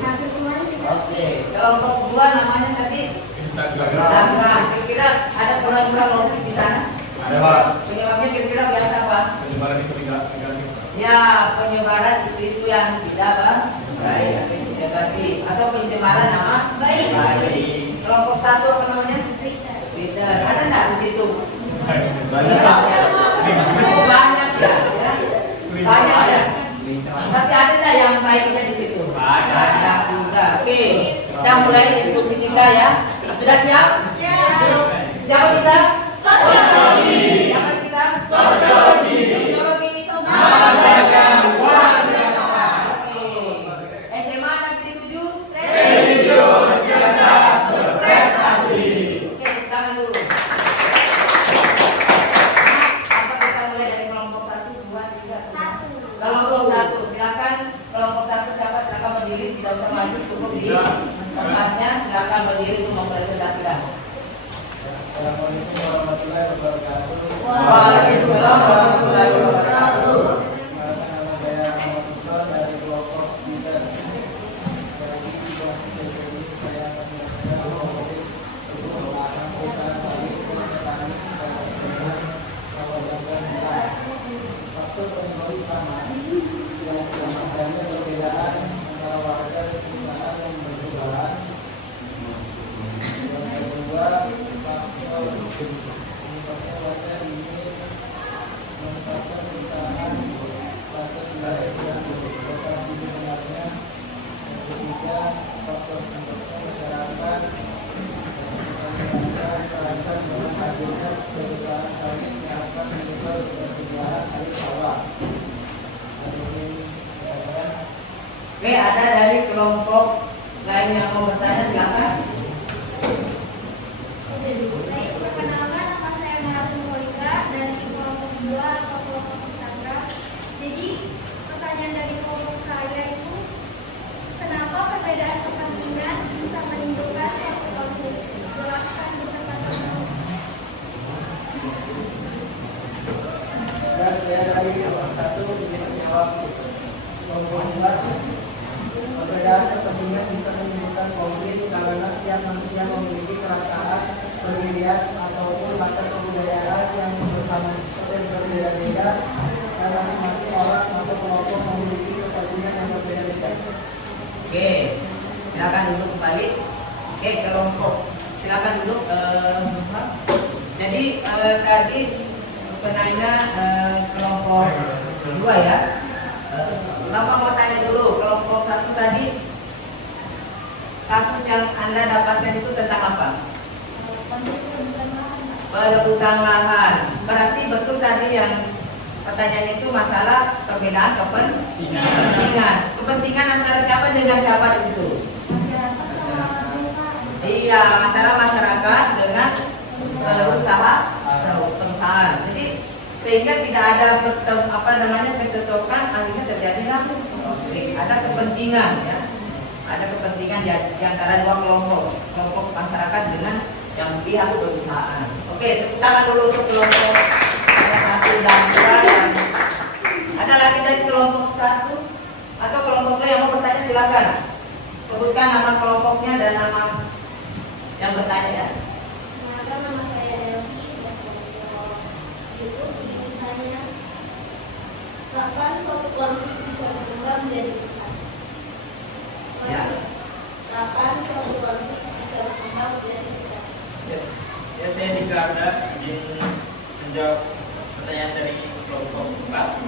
Hampir semuanya sih. Oke. Kelompok 2 namanya tadi Instagram. Kira-kira ada pula juga konflik di sana? Ada Pak. Penyebabnya kira-kira biasa Pak? Penyebaran isu negatif. Ya, penyebaran isu-isu yang tidak baik, isu negatif atau pencemaran nama baik. Kelompok 1 apa namanya? Twitter. Ada nggak di situ? Banyak ya. Banyak ya. Tapi ada nggak yang baiknya di situ? Banyak juga. Oke, kita mulai diskusi kita ya. Sudah siap? Siap. Siapa kita? Sosiologi. Siapa kita? Sosiologi. Sosiologi. Semangat belajar luar biasa. Oke. SMA negeri 7. Religius, cerdas, berprestasi. Oke, tangan dulu. Apa kita mulai dari kelompok 1, 2, 3? Kelompok 1, silakan. Kelompok 1 siapa? Silakan berdiri, tidak usah maju, cukup di tempatnya. Silakan berdiri untuk mempresentasikan. Assalamualaikum warahmatullahi wabarakatuh. Waalaikumsalam warahmatullahi wabarakatuh. Nama saya Muhammad Iqbal dari kelompok Twitter. Jadi di kelompok Twitter ini saya akan menjelaskan untuk pembahasan perusahaan kami petani dan kawasan faktor penyebab utama yang adanya perbedaan antara warga dan perusahaan yang berjualan. Yang kedua, faktor penyebabnya warga ini menetapkan perusahaan status wilayah lokasi sebenarnya. Yang ketiga, faktor penyebabnya masyarakat perasaan dengan hadirnya perusahaan sawit yang akan menyebabkan ketersediaan air tawar. Oke, ada dari kelompok lain yang mau bertanya, silakan. Baik, perkenalkan nama saya Maratun Monika dari kelompok 2 atau kelompok Instagram. Jadi, pertanyaan dari kelompok saya itu, kenapa perbedaan kepentingan bisa menimbulkan suatu konflik? Jelaskan beserta contoh. Saya dari kelompok 4. Perbedaan tersebut bisa menimbulkan konflik karena setiap manusia memiliki perasaan, pendirian ataupun latar kebudayaan yang berbeda-beda, dan masing-masing orang atau kelompok memiliki kepentingan yang berbeda-beda. Oke, silakan duduk kembali. Oke, kelompok. Silakan duduk. Jadi tadi penanya kelompok 2 ya. Bapak mau tanya dulu, kelompok 1 tadi kasus yang Anda dapatkan itu tentang apa? Perebutan lahan. Berarti betul tadi yang pertanyaan itu masalah perbedaan kepentingan. Kepentingan antara siapa dengan siapa di situ? Iya, antara masyarakat dengan perusahaan. Jadi sehingga tidak ada kecocokan, akhirnya terjadilah konflik. Ada kepentingan ya. Ada kepentingan di antara dua kelompok masyarakat dengan yang pihak perusahaan. Oke, tepuk tangan dulu untuk kelompok 1 dan 2 yang ada lagi dari kelompok 1 atau kelompok 2 yang mau bertanya silakan. Sebutkan nama kelompoknya dan nama yang bertanya ya. Nama saya Delsi, itu ingin bertanya, kapan suatu konflik bisa berkembang menjadi besar? Ya. Kapan suatu konflik bisa berkembang menjadi besar? Ya, saya Dikarda izin menjawab pertanyaan dari kelompok 4.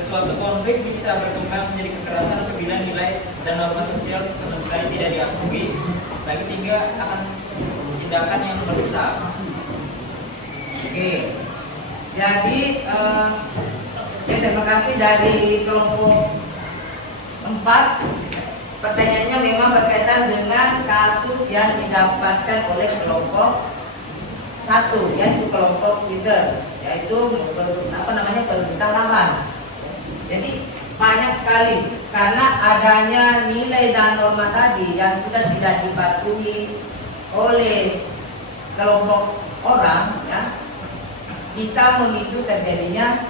Suatu konflik bisa berkembang menjadi kekerasan apabila nilai dan norma sosial sama sekali tidak diakui lagi sehingga akan tindakan yang merusak. Oke, jadi terima kasih dari kelompok 4. Pertanyaannya memang berkaitan dengan kasus yang didapatkan oleh kelompok 1, yaitu kelompok leader, yaitu perebutan lahan. Jadi banyak sekali karena adanya nilai dan norma tadi yang sudah tidak dipatuhi oleh kelompok orang, ya, bisa memicu terjadinya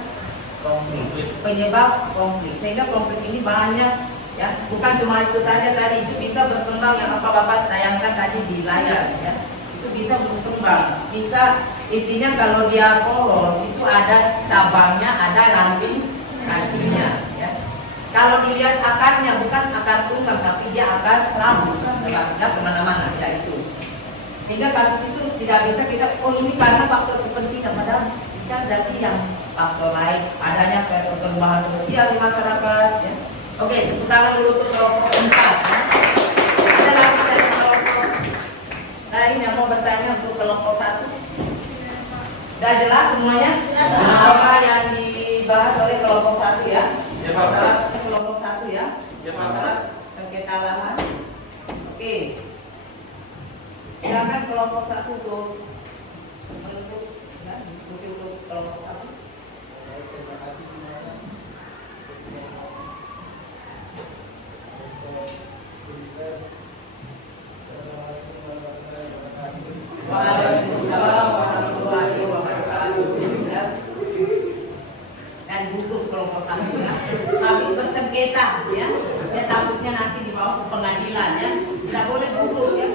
konflik, penyebab konflik, sehingga konflik ini banyak. Ya, bukan cuma itu saja tadi, itu bisa berkembang yang apa Bapak tayangkan tadi di layar ya. Itu bisa berkembang. Bisa intinya kalau dia pohon itu ada cabangnya, ada rantingnya ya. Kalau dilihat akarnya bukan akar tunggang tapi dia akar serabut, tidak kemana-mana ya itu. Sehingga kasus itu tidak bisa kita ini karena faktor kepentingan, padahal kita jadi yang faktor lain, adanya perubahan sosial di masyarakat ya. Oke, tepuk tangan dulu untuk kelompok 4 ya. Ada lagi dari kelompok lain yang mau bertanya untuk kelompok 1? Sudah jelas semuanya? Apa yang dibahas oleh kelompok 1 ya? Ya, Pak. Masalah kelompok 1 ya? Ya, Pak. Masalah sengketa lahan. Oke. Silakan kelompok 1 untuk menutup ya, diskusi untuk kelompok 1. Terima kasih semuanya. Waalaikumsalam warahmatullahi wabarakatuh. Dan duduk kelompok 1 ya. Habis bersengketa ya. Ya takutnya nanti dibawa ke pengadilan ya. Tidak boleh duduk ya.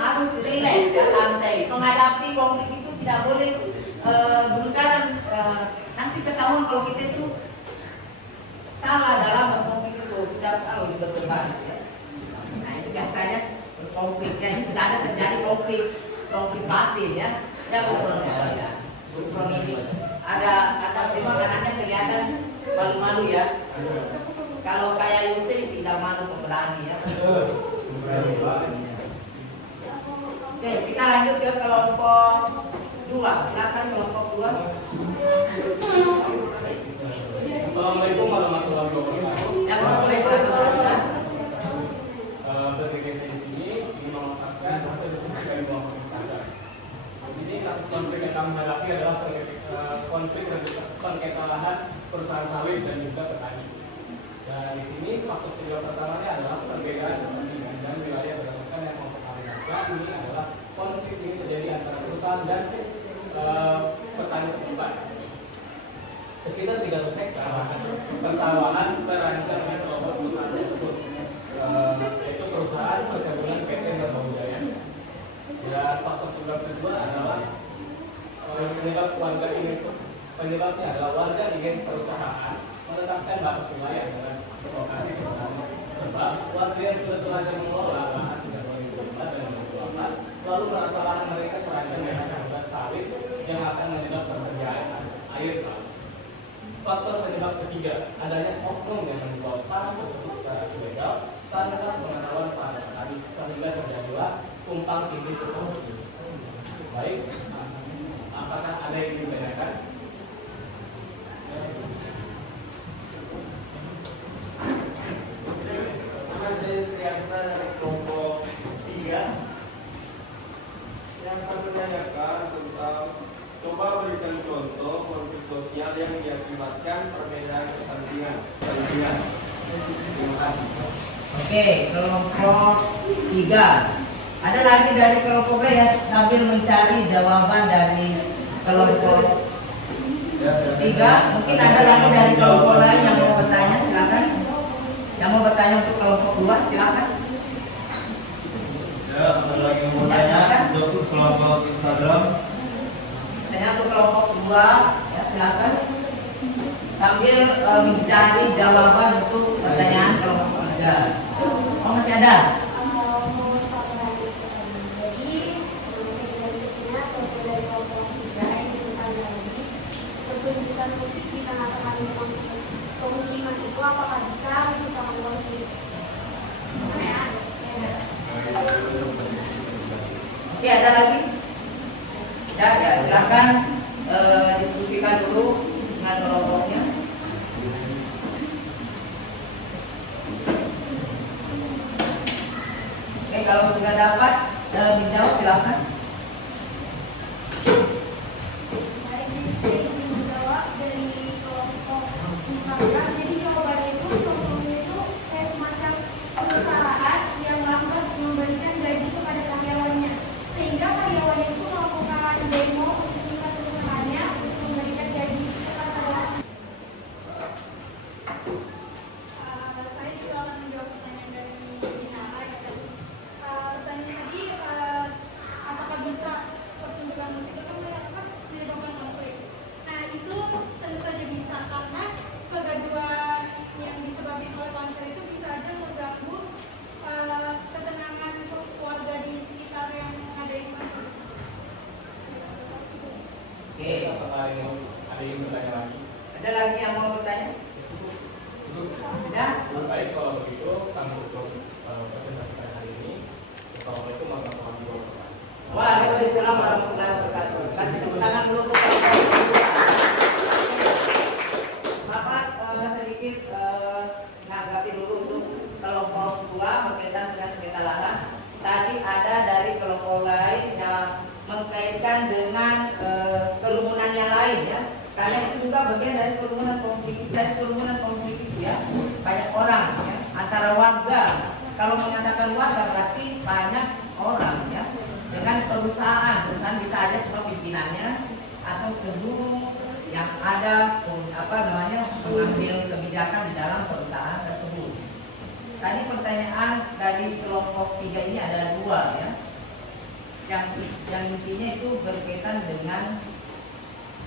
Harus rileks ya, santai. Menghadapi konflik itu tidak boleh berbicara. Nanti ketahuan kalau kita itu salah dalam berkonflik itu sudah tahu berdebat ya. Nah itu biasanya konflik ya, ini sudah ada terjadi konflik batin ya. Ya betul ya. Betul ini ada cuma anaknya kelihatan malu-malu ya. Kalau kayak Yusuf tidak malu pemberani ya. Oke, kita lanjut ke kelompok 2. Silakan kelompok 2. Assalamualaikum warahmatullahi wabarakatuh. Yang boleh silakan. Berbagai di sini ingin mengungkapkan hasil diskusi dari kelompok standar. Di sini kasus konflik yang kami hadapi adalah konflik sengketa lahan perusahaan sawit dan juga petani. Dan di sini faktor penyebab pertamanya adalah perbedaan kepentingan dan wilayah berdasarkan yang mempengaruhi. Ini adalah konflik ini terjadi antara perusahaan dan petani setempat. Sekitar 300 hektar persawahan tambahan terancam di kelompok perusahaan tersebut, yaitu perusahaan perkebunan PT Gabah Budaya. Dan faktor kedua adalah penyebabnya adalah warga ingin perusahaan menetapkan batas wilayah dengan lokasi sebenarnya. Sebab Waslir setelah mengelola lahan sejak 2004 dan 2024, lalu merasa lahan mereka terancam dengan harga sawit yang akan menyebabkan persediaan air sawit. Faktor penyebab ketiga, adanya oknum yang menjual tanah tersebut secara ilegal tanpa sepengetahuan para petani, sehingga terjadilah tumpang tindih seperti itu. Baik, apakah ada yang ditanyakan? Saya Sriaksa dari kelompok 3 yang akan menanyakan tentang coba berikan contoh konflik sosial yang diakibatkan perbedaan kepentingan. Terima kasih. Oke, kelompok 3. Ada lagi dari kelompok B ya, sambil mencari jawaban dari kelompok 3. Mungkin ada lagi dari kelompok lain yang mau bertanya, silakan. Yang mau bertanya untuk kelompok 2, silakan. Ya, ada lagi yang mau tanya untuk kelompok Instagram. Tanya untuk kelompok 2, ya silakan. Sambil mencari jawaban untuk pertanyaan kelompok 3. Oh, masih ada? Pertunjukan musik di tengah-tengah pemukiman itu apakah bisa menciptakan konflik? Oke, ada lagi? Ya, silakan diskusikan dulu dengan kelompoknya. Oke, kalau sudah dapat menjawab silakan. Jadi jawabannya itu contohnya itu kayak semacam perusahaan yang lambat memberikan gaji kepada karyawannya, sehingga karyawannya itu melakukan demo untuk tingkat perusahaannya untuk memberikan gaji kepada karyawan. Saya juga akan menjawab pertanyaan dari Binara. Pertanyaan tadi apakah bisa pertunjukan musik itu menyebabkan konflik? Nah, itu tentu saja bisa, karena kegaduhan yang disebabkan oleh konser itu bisa aja mengganggu ketenangan untuk warga di sekitar yang mengadain konser. Oke, Apakah ada yang bertanya lagi? ada lagi yang mau bertanya? Ada? Baik, kalau begitu kami tutup presentasi pada hari ini. Assalamualaikum warahmatullahi wabarakatuh. Waalaikumsalam warahmatullahi wabarakatuh. Kasih tepuk tangan dulu untuk kelompok 2. Bapak sedikit menanggapi dulu untuk kelompok 2 berkaitan dengan sengketa lahan. Tadi ada dari kelompok lain yang mengkaitkan dengan kerumunan yang lain ya. Karena itu juga bagian dari kerumunan konflik itu ya. Banyak orang ya, antara warga. Kalau mengatakan warga berarti banyak orang ya. Dengan perusahaan bisa aja cuma pimpinannya atau seluruh yang ada mengambil kebijakan di dalam perusahaan tersebut. Tadi pertanyaan dari kelompok 3 ini ada 2 ya. Yang intinya itu berkaitan dengan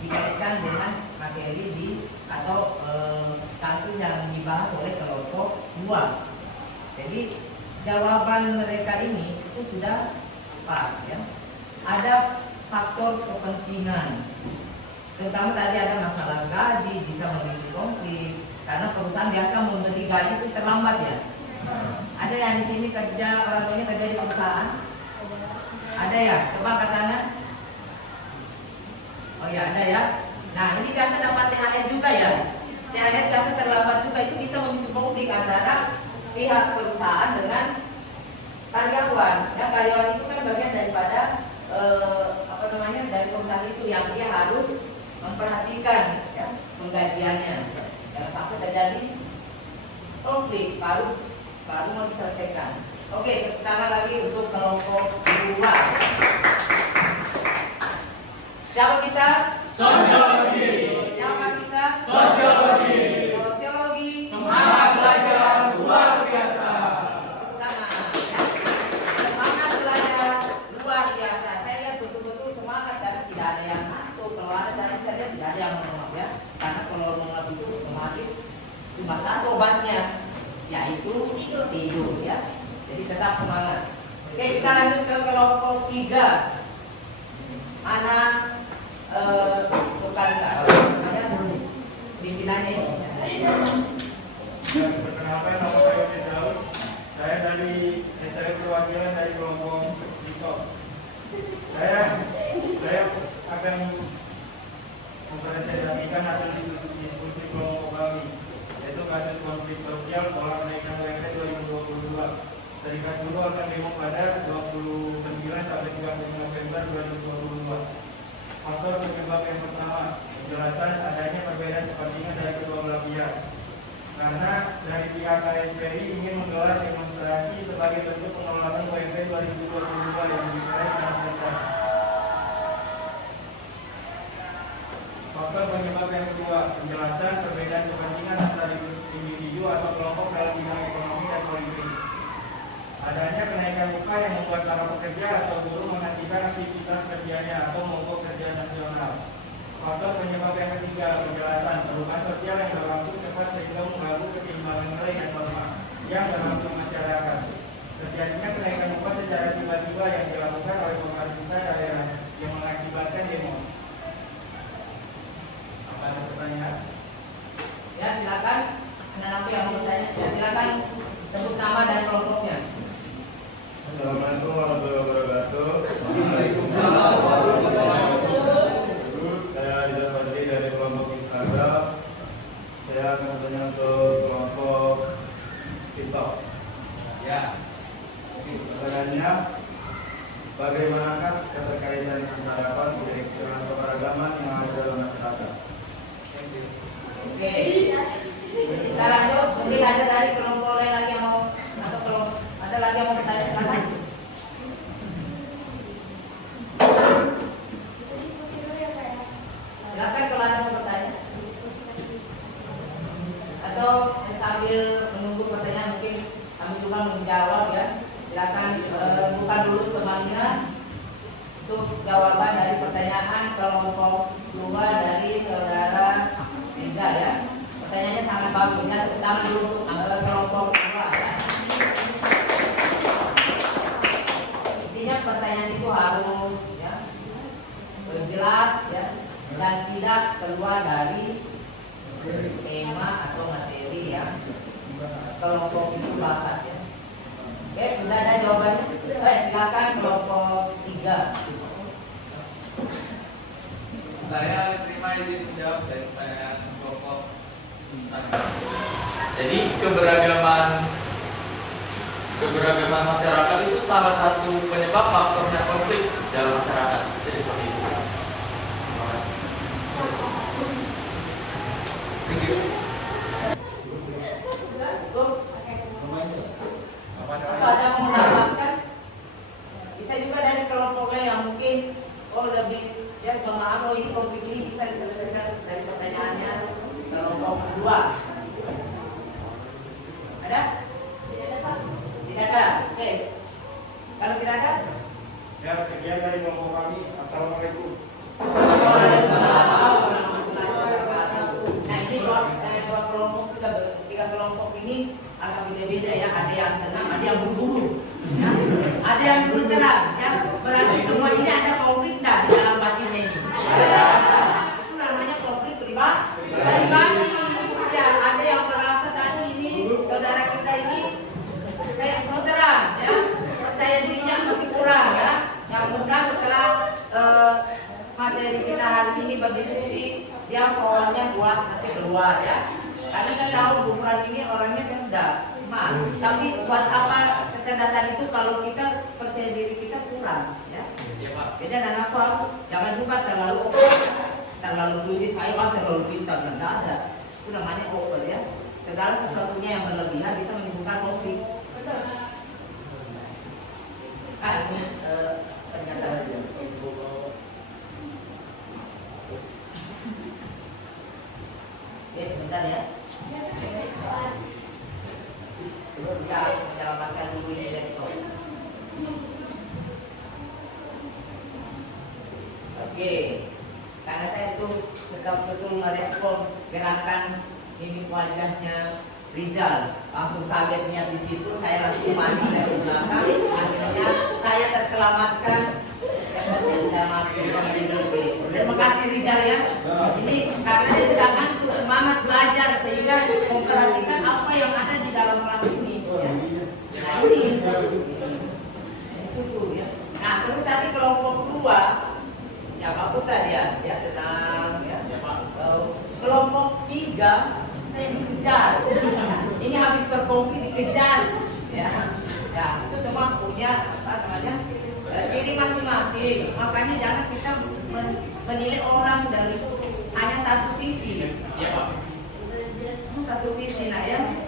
dikaitkan dengan materi atau kasus yang dibahas oleh kelompok 2. Jadi jawaban mereka ini itu sudah pas ya. Ada faktor kepentingan. Terutama tadi ada masalah gaji bisa memicu konflik karena perusahaan biasa memberi gaji itu terlambat ya. Ada yang di sini kerja orang tuanya kerja di perusahaan? Ada ya? Coba katanya. Oh ya ada ya. Nah ini biasa dapat THR juga ya. THR biasa terlambat juga, itu bisa memicu konflik antara pihak perusahaan dengan karyawan. Ya karyawan itu kan bagian daripada dari perusahaan itu yang dia harus memperhatikan ya, penggajiannya. Jangan sampai terjadi konflik baru mau diselesaikan. Oke, tepuk tangan lagi untuk kelompok 2. Siapa kita? Sosiologi. Siapa kita? Sosiologi. Sosiologi. cuma satu obatnya, yaitu tidur ya. Jadi tetap semangat. Oke, kita lanjut ke kelompok 3. Anak bukan pimpinannya ini. Perkenalkan, nama saya Firdaus. Saya dari perwakilan dari kelompok Dito. Saya akan mempresentasikan hasil diskusi kelompok kami, yaitu kasus konflik sosial pola kenaikan UMP 2022. Serikat Buruh akan demo pada 29 sampai 35 November 2022. Faktor penyebab yang pertama, penjelasan adanya perbedaan kepentingan dari kedua belah pihak. Karena dari pihak KSPI ingin menggelar demonstrasi sebagai bentuk penolakan UMP 2022 yang dinilai sangat rendah. Faktor penyebab yang kedua, penjelasan perbedaan kepentingan antara individu atau kelompok dalam bidang ekonomi dan politik. Adanya kenaikan upah yang membuat para pekerja atau buruh menghentikan aktivitas kerjanya atau mogok kerja nasional. Faktor penyebab yang ketiga, penjelasan perubahan sosial yang berlangsung cepat sehingga mengganggu keseimbangan nilai dan norma yang berlangsung masyarakat. Terjadinya kenaikan upah secara tiba-tiba yang dilakukan oleh pemerintah daerah yang mengakibatkan demo. Apa ada pertanyaan? Ya, silakan. Anak-anak yang mau bertanya, ya, silakan sebut nama dan kelompoknya. Assalamualaikum warahmatullahi wabarakatuh. Waalaikumsalam warahmatullahi wabarakatuh. Saya Rizal Fadli dari kelompok Instagram. Saya akan bertanya untuk kelompok TikTok. Ya. Pertanyaannya, bagaimanakah keterkaitan antara konflik dengan keberagaman yang ada dalam masyarakat? Oke. Kita lanjut. Mungkin ada dari kelompok lain lagi yang mau atau kelompok ada lagi yang mau bertanya, silakan. Diskusi dulu ya Kak ya. Silakan kalau ada mau bertanya. Atau sambil menunggu pertanyaan mungkin kami juga menjawab ya. Silakan buka dulu temannya untuk jawaban dari pertanyaan kelompok 2 dari saudara Reza ya. Pertanyaannya sangat bagus ya, terutama dulu kelompok 2 ya. Intinya pertanyaan itu harus ya jelas ya dan tidak keluar dari tema atau materi yang kelompok itu bahas ya. Oke, sudah ada jawabannya? Silakan kelompok 3. Saya terima izin menjawab dari pertanyaan kelompok Instagram. Jadi keberagaman masyarakat itu salah satu penyebab faktornya konflik dalam masyarakat. Jadi seperti itu. Terima kasih. Thank you. Atau ada yang mau menambahkan? Bisa juga dari kelompok lain yang mungkin lebih ya memahami ini konflik ini bisa diselesaikan dari pertanyaannya kelompok 2. Ada? Tidak ada. Oke. Kalau tidak ada? Ya, sekian dari kelompok kami. Assalamualaikum. Waalaikumsalam warahmatullahi wabarakatuh. Nah, ini kalau saya dua kelompok sudah 3 kelompok ini agak beda-beda ya. Ada yang tenang, ada yang buru-buru. Ya. Ada yang dulu terang. Ya. Berarti semua ini ada konflik di dalam batinnya ini. Itu namanya konflik pribadi. Ya, ada yang merasa tadi ini saudara kita ini kayak belum terang, ya. Percaya dirinya masih kurang, ya. Yang mudah setelah materi kita hari ini berdiskusi, dia poinnya buat nanti keluar, ya. Karena saya tahu bukan ini orangnya cerdas, tapi buat apa kecerdasan itu kalau kita percaya diri kita kurang, ya. Beda dengan apa? Jangan juga terlalu diri saya terlalu pintar, tidak ada. Itu namanya over, ya. Segala sesuatunya yang berlebihan bisa menimbulkan konflik. Betul. Ini pernyataan aja. Oke, sebentar ya. Kita harus menyelamatkan dulu ini laptop. Oke, karena saya itu betul-betul merespon gerakan ini wajahnya Rizal, langsung kaget lihat di situ, saya langsung panik dari belakang, akhirnya saya terselamatkan. Terima kasih Rizal ya. Ini karena dia tidak ngantuk, semangat belajar sehingga memperhatikan apa yang ada di dalam kelas ini. Ya. Nah ini itu tuh ya. Nah terus tadi kelompok 2, ya bagus tadi ya tenang ya. Kelompok 3 dikejar. Ini habis berkonflik dikejar. Ya, itu semua punya apa namanya ciri masing-masing. Makanya jangan kita menilai orang dari hanya satu sisi. Iya Pak. Satu sisi, nah ya.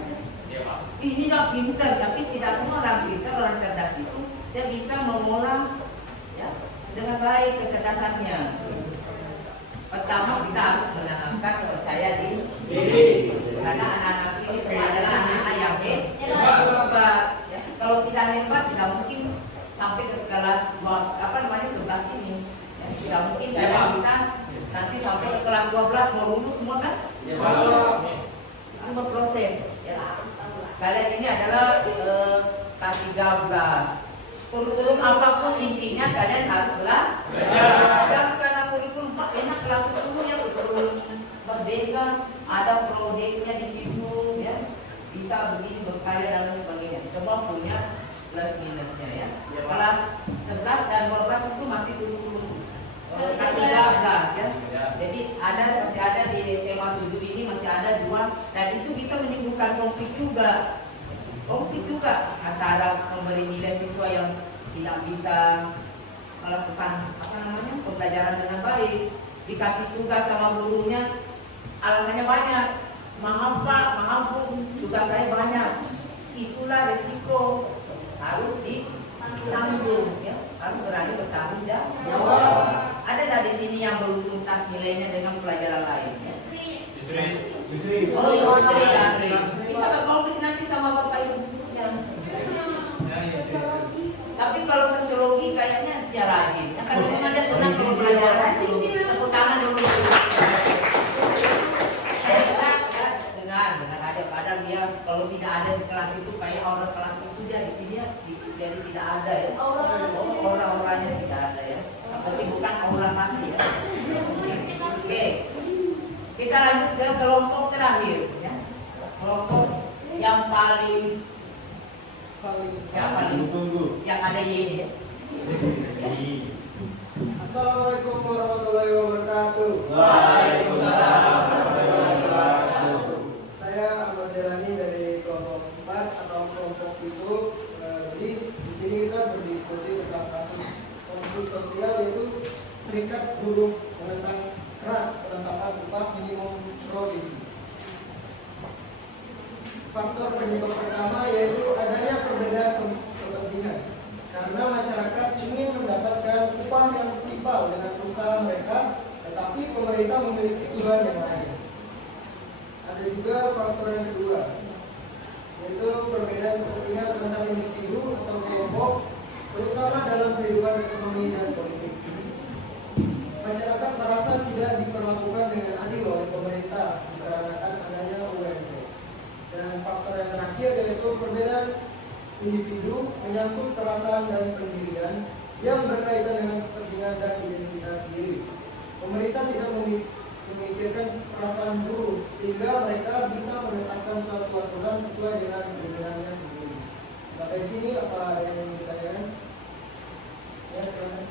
Iya Pak. Ini nggak pintar, tapi tidak semua orang pintar, orang cerdas itu dia bisa mengolah ya dengan baik kecerdasannya. Pertama kita harus menanamkan percaya diri. Karena anak-anak ini semua adalah anak-anak yang hebat. Ya. Kalau tidak hebat, tidak mungkin sampai ke kelas 11 ini. Ya, tidak mungkin kalian bisa nanti sampai ke kelas 12 mau lulus semua kan? Iya Pak. Itu berproses. Ya. Kalian ini adalah K13. Kurikulum apapun intinya kalian harus belajar. Jangan karena kurikulum Pak enak kelas 10 ya kurikulum berbeda, ada proyeknya di situ ya. Bisa begini berkarya dan lain sebagainya. Semua punya plus minusnya ya. Kelas 11 dan 12 itu masih kurikulum K13 ya. Jadi masih ada di SMA 7 ini masih ada 2 dan itu bisa menimbulkan konflik juga. Konflik juga antara memberi nilai siswa yang tidak bisa melakukan pembelajaran dengan baik, dikasih tugas sama gurunya alasannya banyak, maaf Pak, maaf Bu, tugas saya banyak. Itulah resiko harus ditanggung ya, harus berani bertanggung jawab. Ada dari sini yang belum tuntas nilainya dengan pelajaran lain ya? Bisa berkonflik nanti sama Bapak Ibu gurunya. Tapi kalau sosiologi kayaknya dia rajin. Ya, kalau memang dia senang kalau belajar sosiologi, tepuk tangan dulu. Saya senang ya dengan ada kadang dia kalau tidak ada di kelas itu kayak orang kelas itu dia di sini ya, jadi tidak ada ya. Orang-orangnya tidak ada ya. Tapi bukan orang masih ya. Oke. Kita lanjut ke kelompok terakhir ya. Kelompok yang paling yang ada Y-nya. Assalamualaikum warahmatullahi wabarakatuh. Waalaikumsalam warahmatullahi wabarakatuh. Saya Ahmad Zelani dari kelompok 4 atau kelompok itu. Jadi di sini kita berdiskusi tentang kasus konflik sosial yaitu serikat buruh menentang keras penetapan upah minimum provinsi. Faktor penyebab pertama yaitu adanya perbedaan kepentingan karena masyarakat ingin mendapatkan upah yang setimpal dengan usaha mereka, tetapi pemerintah memiliki tujuan yang lain. Ada juga faktor yang kedua, yaitu perbedaan kepentingan antar individu atau kelompok, terutama dalam kehidupan ekonomi dan politik. Masyarakat merasa tidak diperlakukan dengan adil oleh pemerintah dikarenakan adanya UMP. Dan faktor yang terakhir yaitu perbedaan individu menyangkut perasaan dan pendirian yang berkaitan dengan kepentingan dan identitas diri. Pemerintah tidak memikirkan perasaan buruh sehingga mereka bisa menetapkan suatu aturan sesuai dengan keinginannya sendiri. Sampai di sini apa yang ingin ditanyakan? Ya, silakan.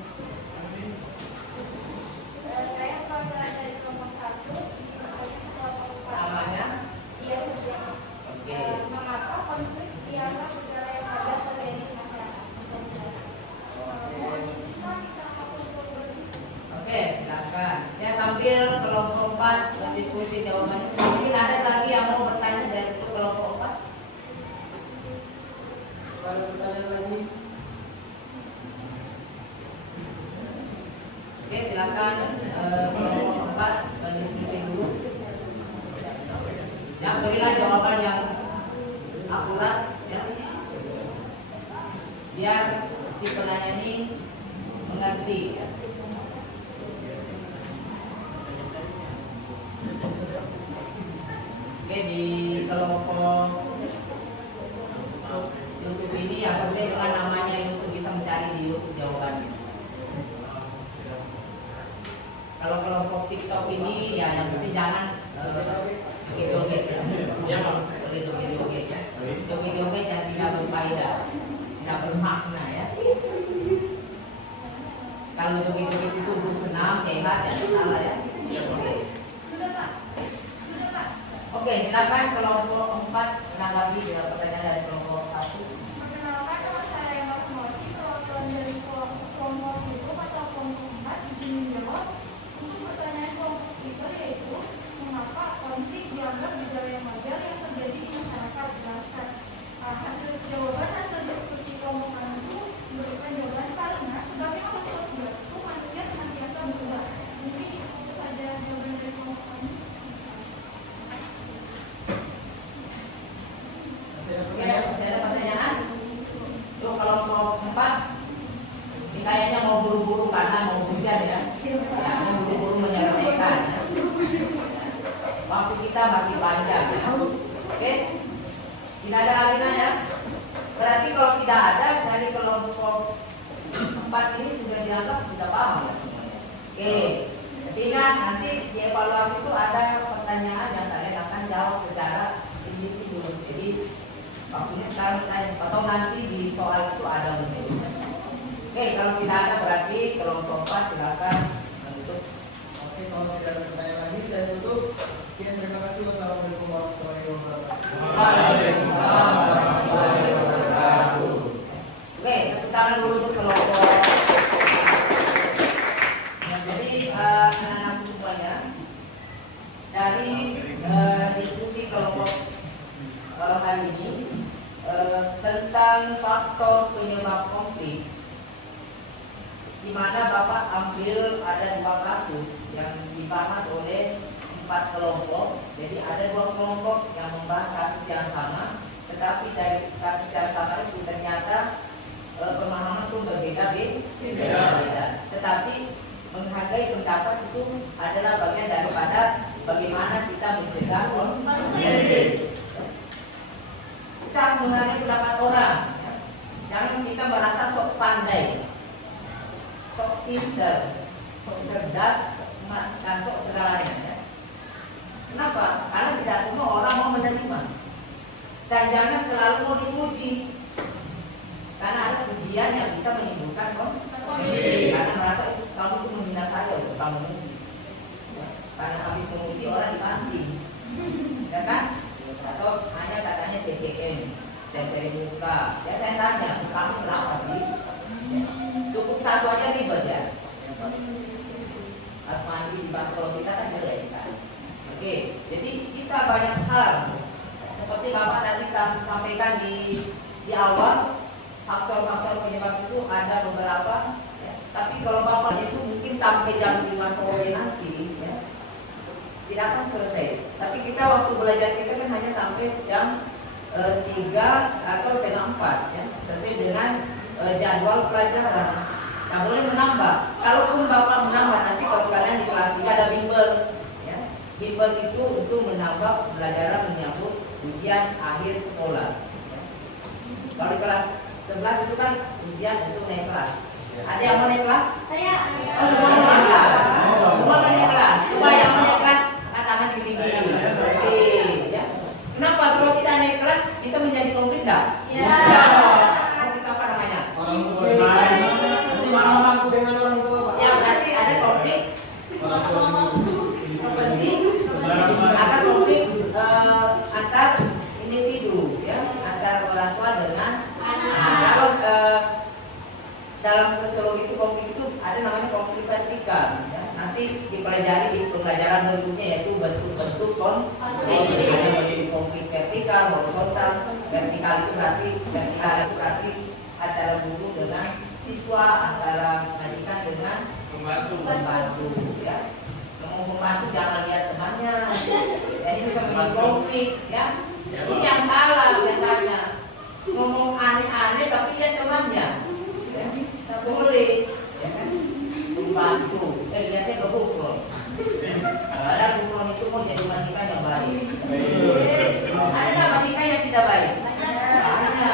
Saya perwakilan dari kelompok 1 Namanya? Dia mengapa konflik dianggap negara yang ada terjadi di masyarakat. Oke, silakan. Ya sambil kelompok 4 berdiskusi jawabannya. Mungkin ada lagi yang mau bertanya dari kelompok 4? Ada pertanyaan lagi? Oke, silakan kelompok 4 berdiskusi dulu. Ya, berilah jawaban yang akurat ya. Biar si penanya ini mengerti ya. Oke. bermakna ya. Kalau joget-joget itu senam, sehat, ya salah ya. Oke. Sudah Pak. Sudah Pak. Oke, silakan kelompok 4 menanggapi dengan pertanyaan dari kelompok 1. Perkenalkan nama saya Emma Kumoti, perwakilan dari kelompok hidup atau kelompok 4 izin menjawab untuk pertanyaan kelompok itu, yaitu mengapa konflik dianggap gejala yang wajar yang terjadi di masyarakat. Jelaskan. Hasil diskusi kelompok kami itu memberikan jawaban karena sebagai makhluk sosial itu manusia senantiasa berubah. Mungkin itu saja jawaban dari kelompok kami. Oke, masih ada pertanyaan? Tuh kelompok 4 ini kayaknya mau buru-buru karena mau hujan ya. Ya, mau buru-buru menyelesaikan ya. Waktu kita masih panjang ya. Oke? Tidak ada lagi nanya? Berarti kalau tidak ada dari kelompok 4 ini sudah dianggap sudah paham ya semuanya. Oke. Ingat nanti di evaluasi itu ada pertanyaan yang kalian akan jawab secara individu. Jadi waktunya sekarang tanya atau nanti di soal itu ada mungkin. Oke, kalau tidak ada berarti kelompok 4 silakan menutup. Oke, kalau tidak ada pertanyaan lagi, saya tutup. Sekian, terima kasih. Wassalamualaikum warahmatullahi wabarakatuh. Waalaikumsalam warahmatullahi wabarakatuh. Oke, tepuk tangan dulu untuk kelompok. Nah, jadi anak-anakku semuanya dari diskusi kelompok hari ini tentang faktor penyebab konflik, di mana Bapak ambil ada 2 kasus yang dibahas oleh 4 kelompok. Jadi ada 2 kelompok yang membahas kasus yang sama, tetapi dari kasus yang sama itu ternyata pemahaman itu berbeda. Tetapi menghargai pendapat itu adalah bagian daripada bagaimana kita mencegah konflik. Kita harus menghargai pendapat orang. Ya. Jangan kita merasa sok pandai, sok pintar, sok cerdas, dan sok segalanya. Ya. Kenapa? Karena tidak semua orang mau menerima. Dan jangan selalu mau dipuji. Karena ada pujian yang bisa menimbulkan konflik. Karena merasa kamu itu menghina saya untuk kamu memuji. Ya. Karena habis memuji orang dibanting. Ya kan? Atau hanya katanya CCM, cari muka. Ya saya tanya, kamu kenapa sih? Ya. Cukup satu aja ribet ya. Harus mandi di baskoro kita kan jelek kan. Oke, jadi bisa banyak hal. Seperti Bapak tadi sampaikan di awal, faktor-faktor penyebab itu ada beberapa. Ya. Tapi kalau Bapak itu mungkin sampai jam 5 sore nanti, ya, tidak akan selesai. Tapi kita waktu belajar kita kan hanya sampai jam 3 atau setengah 4 ya, sesuai dengan jadwal pelajaran. Nah boleh menambah. Kalaupun Bapak menambah nanti kalau kalian di kelas 3 ada bimbel ya. Bimbel itu untuk menambah pelajaran menyambut ujian akhir sekolah ya. Kalau di kelas 11 itu kan ujian untuk naik kelas. Ada yang mau naik kelas? Saya. Oh, semua mau naik kelas. Semua mau naik kelas. Coba yang mau naik kelas tangan tinggi-tinggi. Oke, ya. Kenapa kalau kita naik kelas bisa menjadi konflik enggak? Ya. Konflik apa namanya? Orang tua lain. Nanti malam-malam dengan orang tua, Pak. Ya berarti ada konflik Orang tua penting. Akan konflik antar individu, ya, antar orang tua dengan anak. Kalau dalam sosiologi itu konflik itu ada namanya konflik vertikal. Ya. Nanti dipelajari di pembelajaran berikutnya yaitu bentuk-bentuk konflik vertikal, horizontal. Vertikal itu berarti antara guru dengan siswa, antara majikan dengan pembantu. Ya. Ngomong pembantu jangan lihat temannya. Jadi bisa menjadi konflik. Ya. Ini yang salah biasanya. Ngomong aneh-aneh tapi lihat temannya. Ya. Tak boleh. Ya kan? Pembantu. Lihatnya ke hukum. Padahal hukum itu mau jadi majikan yang baik. Ada nggak majikan yang tidak baik? Ada.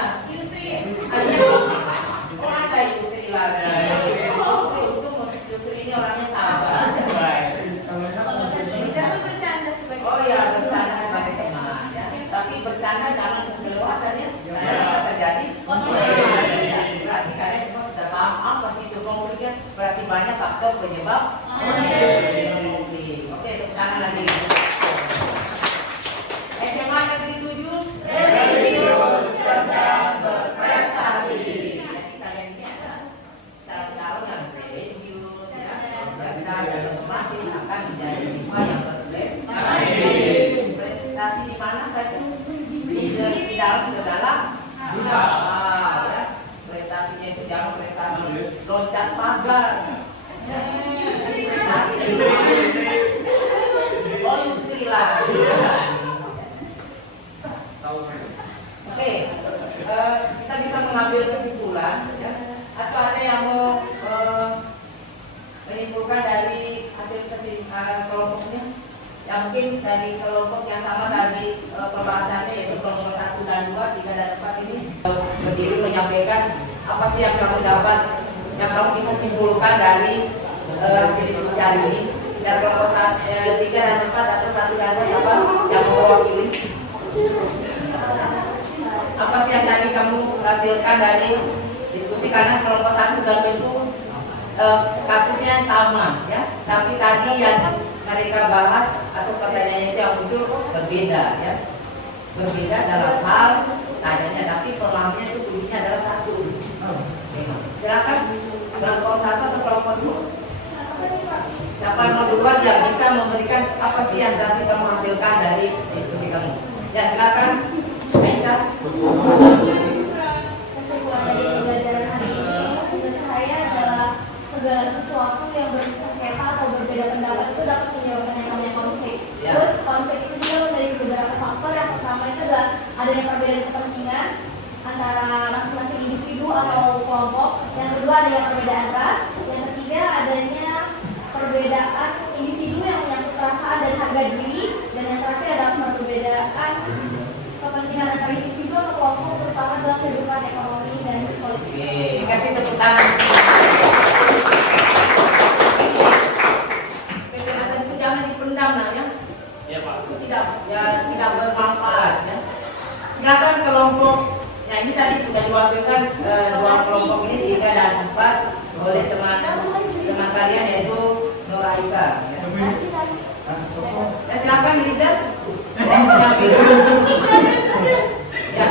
Ada konflik. Oh ada Yusri lagi. Yusri ini orangnya sabar. Bisa tuh bercanda sebagai. Oh ya bercanda sebagai teman. Ya. Tapi bercanda jangan kelewatan ya. Karena bisa terjadi. berarti banyak faktor penyebab konflik. Oke, tepuk tangan lagi. SMA Negeri 7 religius cerdas berprestasi. Jadi kalian ini ada taruh yang religius ya, cerdas dan otomatis akan menjadi siswa yang berprestasi. Prestasi di mana saja? Di dalam segala dunia. Ya. Prestasinya itu jangan prestasi loncat pagar. Prestasi. Oh, Yusri lah. Oke, kita bisa mengambil kesimpulan, ya. Atau ada yang mau menyimpulkan dari hasil kelompoknya? Ya mungkin dari kelompok yang sama tadi pembahasannya yaitu kelompok 1 dan 2, 3 dan 4 ini berdiri menyampaikan apa sih yang kamu dapat, yang kamu bisa simpulkan dari hasil diskusi hari ini. Dari kelompok 3 dan 4 atau 1 dan 2 siapa yang mewakili? Apa sih yang tadi kamu hasilkan dari diskusi, karena kelompok 1 dan 2 itu kasusnya sama ya, tapi tadi yang mereka bahas atau pertanyaannya itu yang muncul berbeda ya, berbeda dalam hal tanyanya, tapi pemahamannya itu kuncinya adalah satu. Silakan kelompok 1 atau kelompok 2, siapa yang mau duluan yang bisa memberikan apa sih yang tadi kamu hasilkan dari diskusi kamu? Ya silakan Aisyah. Kesimpulan dari pembelajaran hari ini menurut saya adalah segala sesuatu yang bersengketa atau berbeda pendapat itu dapat menyebabkan yang namanya konflik. Ya. Terus konflik itu juga memiliki beberapa faktor. Yang pertama itu adalah adanya perbedaan kepentingan antara masing-masing individu atau kelompok. Yang kedua adanya perbedaan ras. Yang ketiga adanya perbedaan individu yang menyangkut perasaan dan harga diri. Dan yang terakhir adalah perbedaan kepentingan antara individu atau kelompok, terutama dalam kehidupan ekonomi dan politik. Oke, kasih tepuk tangan. Kekerasan itu jangan dipendam ya. Ya Pak. Itu tidak bermanfaat ya. Silakan kelompok. Nah ini tadi sudah diwakilkan dua kelompok ini 3 dan 4 oleh teman kalian yaitu Nur Aisyah. Ya. Ya silakan Riza. Ya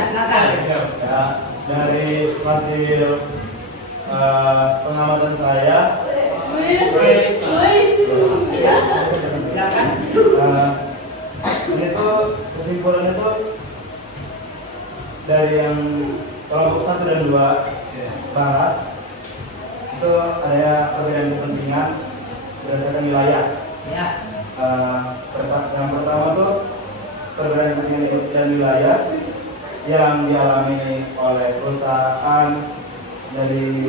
silakan. Ya, dari hasil pengamatan saya, Silakan. ini tuh kesimpulannya tuh dari yang kelompok 1 dan 2 bahas itu ada perbedaan kepentingan berdasarkan wilayah. Ya. Yang pertama tuh perbedaan kepentingan dan wilayah yang dialami oleh perusahaan dari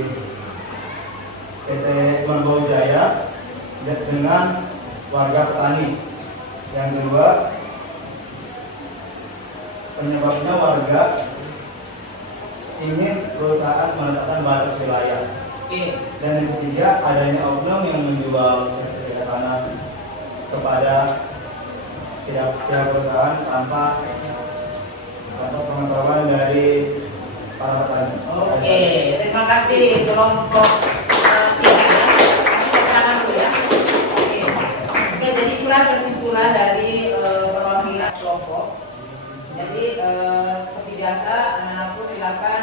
PT Manggawa Jaya dengan warga petani. Yang kedua, penyebabnya warga ingin perusahaan menetapkan batas wilayah. Dan yang ketiga, adanya oknum yang menjual sertifikat tanah kepada pihak perusahaan tanpa pengetahuan dari para petani. Oke, terima kasih kelompok 3 ya. Tepuk tangan dulu ya. Oke, jadi itulah kesimpulan dari perwakilan kelompok. Jadi seperti biasa, anak-anakku silakan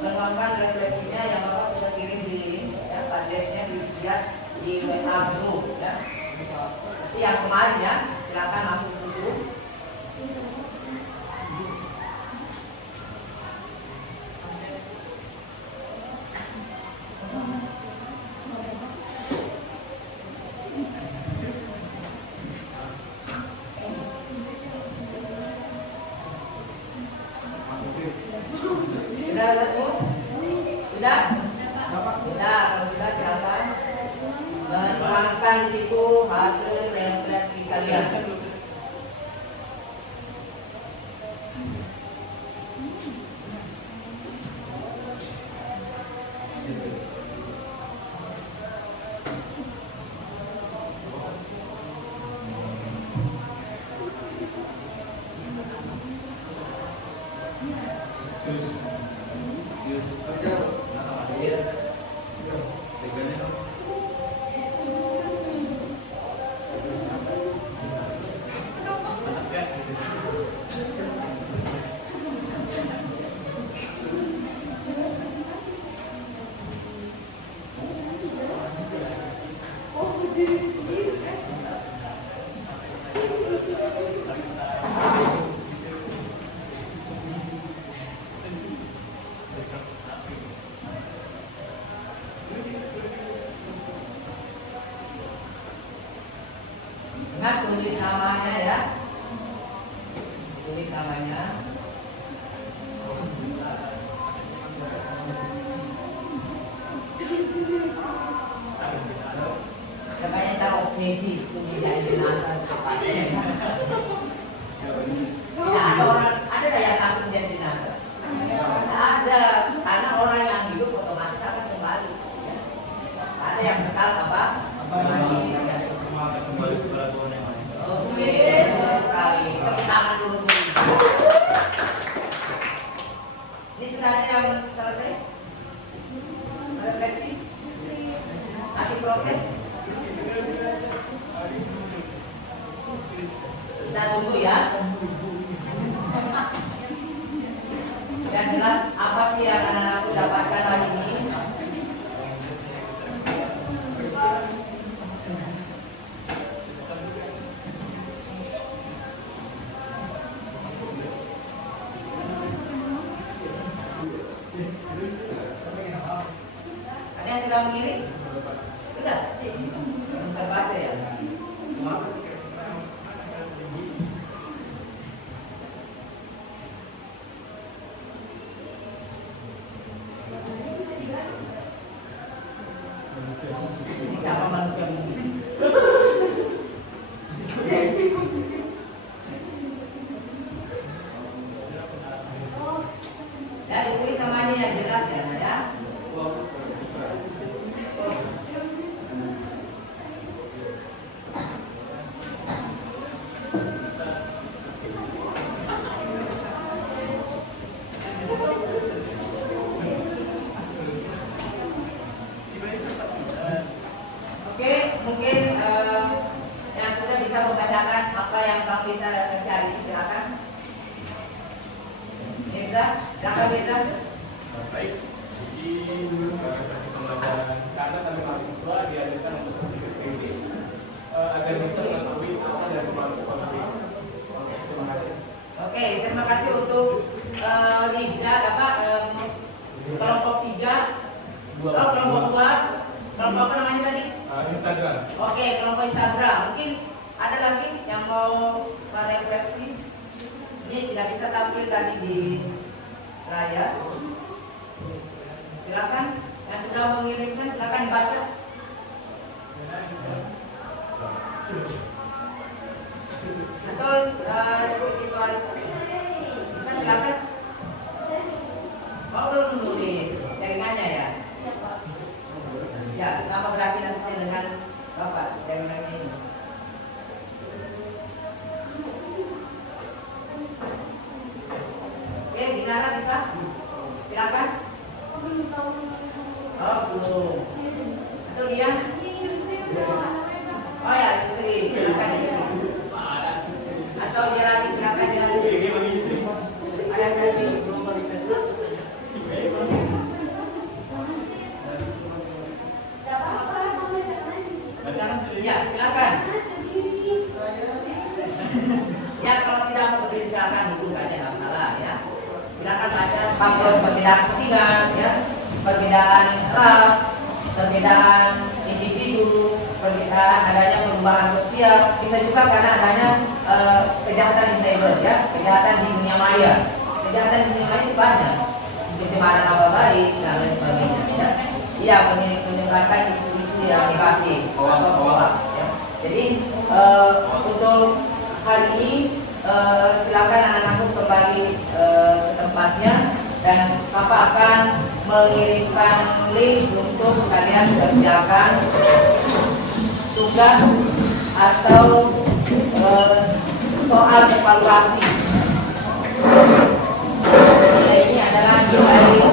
menonton refleksinya yang Bapak sudah kirim di link ya, padletnya dilihat di WA group ya. Nanti yang kemarin ya, silakan masuk ke situ. Sudah ketemu? Sudah? Sudah, kalau sudah silakan menuangkan di situ hasil refleksi kalian. jelas apa sih yang anak-anakku dapatkan hari ini? Ada yang sudah mengirim? Sudah? Terbaca ya? Ini siapa manusia mungkin? Ya, ditulis namanya yang jelas ya, ya. Oke, mungkin yang sudah bisa membacakan apa yang kamu bisa cari, silakan. Mirza, silakan Mirza. Baik, jadi kasih pembelajaran karena kami mahasiswa diajarkan untuk berpikir kritis agar bisa mengetahui apa dari suatu konflik. Oke, terima kasih. Oke, terima kasih untuk Riza, kelompok 3, kelompok 2, kelompok apa namanya tadi? Instagram. Oke, kelompok Instagram. Mungkin ada lagi yang mau merefleksi? Ini tidak bisa tampil tadi di layar. Silakan, yang sudah mengirimkan silakan dibaca. Atau bisa silakan. Oh, belum menulis jaringannya ya? Ya, sama berarti nasibnya dengan Bapak jaringannya ini. Oke, Dinara bisa? Silakan. Oh, belum. Atau dia? Oh ya, istri. Silakan istri. Atau dia lagi, silakan dia lagi. Ada yang kasih? Ya, silakan. Ya, kalau tidak mau berdiri silakan duduk aja, nggak masalah ya. Silakan baca faktor perbedaan kepentingan, ya, perbedaan ras, perbedaan individu, perbedaan adanya perubahan sosial, bisa juga karena adanya kejahatan di cyber, ya, kejahatan di dunia maya. Kejahatan di dunia maya itu banyak, pencemaran nama baik dan lain sebagainya. Iya, menyebarkan isu-isu yang negatif atau hoax. Ya. Jadi untuk hari ini silakan anak-anakku kembali ke tempatnya dan Bapak akan mengirimkan link untuk kalian kerjakan tugas atau soal evaluasi. Nilai ini adalah nilai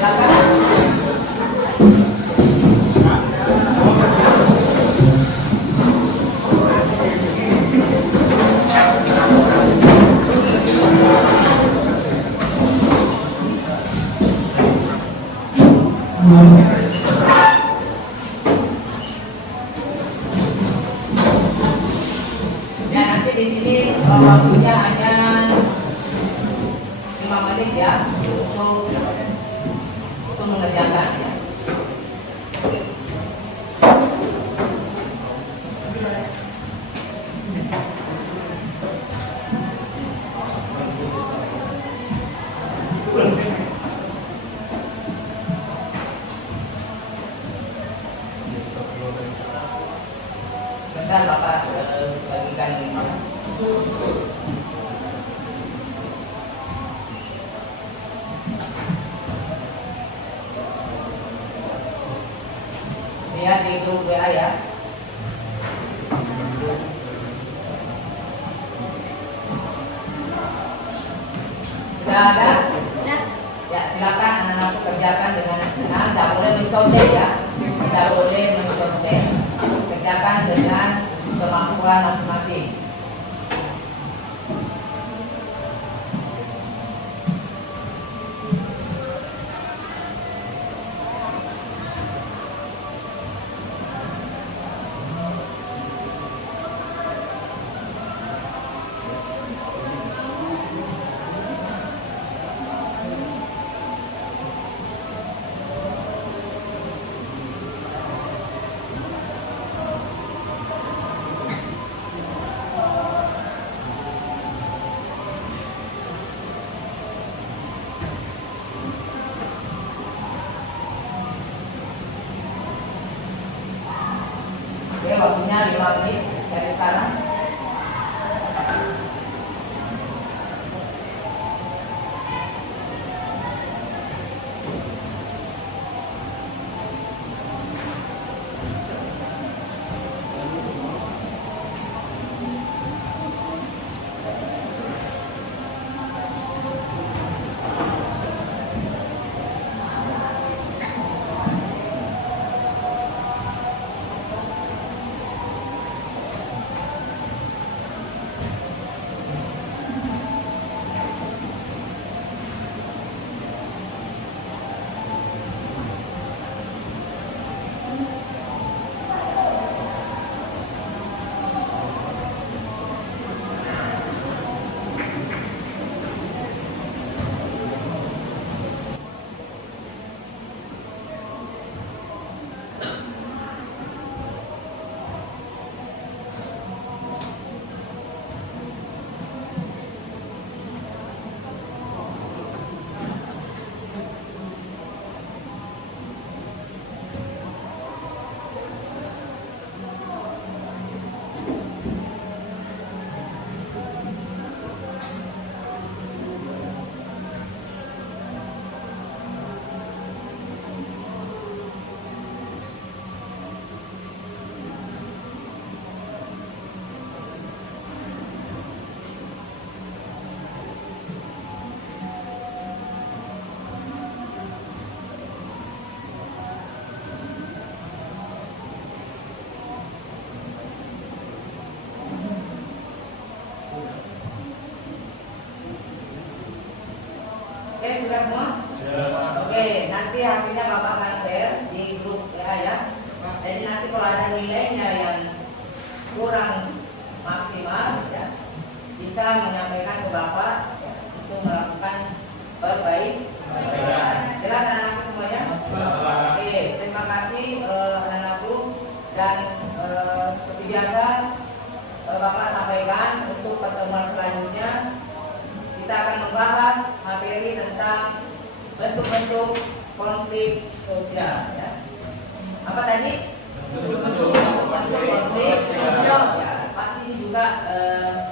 silakan. Ya, nanti di sini waktunya hanya 5 menit ya untuk mengerjakan ya. Bentar Bapak bagikan ini. Lihat di grup WA ya. Sudah ada? Ya, silakan anak-anak kerjakan dengan tenang, tidak boleh mencontek ya. Tidak boleh mencontek. Kerjakan dengan kemampuan masing-masing. sudah semua? Oke, nanti hasilnya Bapak akan share di grup ya. Jadi nanti kalau ada nilainya yang kurang maksimal ya, bisa menyampaikan ke Bapak untuk melakukan perbaikan. Jelas anak-anakku semuanya? Oke, terima kasih anak-anakku, dan seperti biasa Bapak sampaikan untuk pertemuan selanjutnya kita akan membahas materi tentang bentuk-bentuk konflik sosial ya. Apa tadi? Bentuk-bentuk konflik sosial ya. Pasti ini juga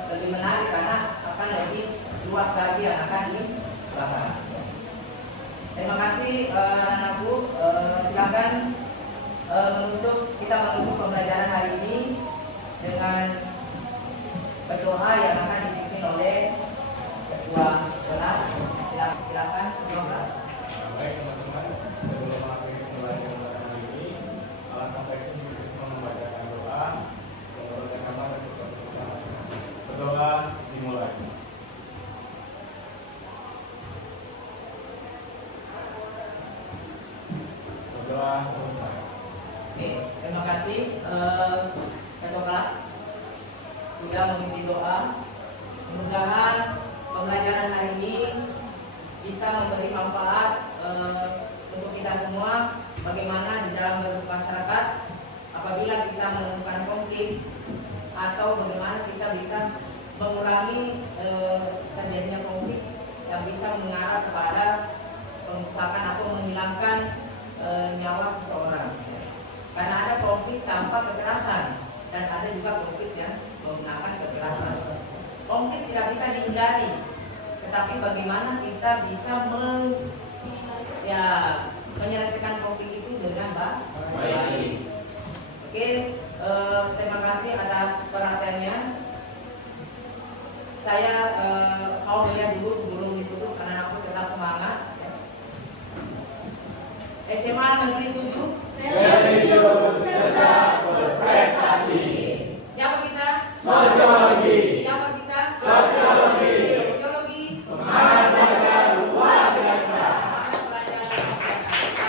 lebih menarik karena akan lebih luas lagi yang akan dibahas. Terima kasih anak-anakku. Silakan kita menutup pembelajaran hari ini dengan berdoa yang akan dipimpin oleh ketua kelas. Silakan ketua kelas. Baik teman-teman, sebelum mengakhiri pembelajaran hari ini, alangkah baiknya kita semua membacakan doa yang berkaitan dengan kita masing-masing. Berdoa dimulai. Berdoa selesai. Oke, terima kasih ketua kelas sudah memimpin doa. Mudah-mudahan pembelajaran hari ini bisa memberi manfaat untuk kita semua, bagaimana di dalam bermasyarakat apabila kita menemukan konflik, atau bagaimana kita bisa mengurangi terjadinya konflik yang bisa mengarah kepada pengusakan atau menghilangkan nyawa seseorang. Karena ada konflik tanpa kekerasan dan ada juga konflik yang menggunakan kekerasan. Konflik tidak bisa dihindari, tetapi bagaimana kita bisa menyelesaikan konflik itu dengan baik. Oke, terima kasih atas perhatiannya. Saya mau melihat dulu sebelum ditutup, anak-anakku tetap semangat. SMA Negeri 7 religius, cerdas, berprestasi. Siapa kita? Sosiologi. Siapa kita? Sosiologi. Sosiologi. Semangat belajar luar biasa. Semangat belajar luar biasa.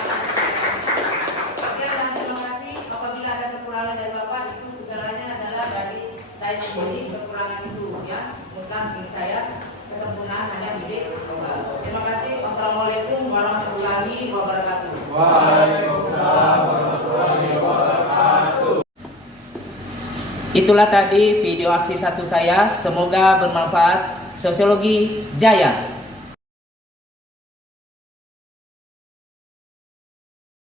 Oke, dan terima kasih. Apabila ada kekurangan dari Bapak, itu segalanya adalah dari saya sendiri. Kekurangan itu ya, bukan milik saya. Kesempurnaan hanya milik Tuhan. Terima kasih. Wassalamualaikum warahmatullahi wabarakatuh. Waalaikumsalam warahmatullahi wabarakatuh. Itulah tadi video aksi 1 saya. Semoga bermanfaat. Sosiologi Jaya.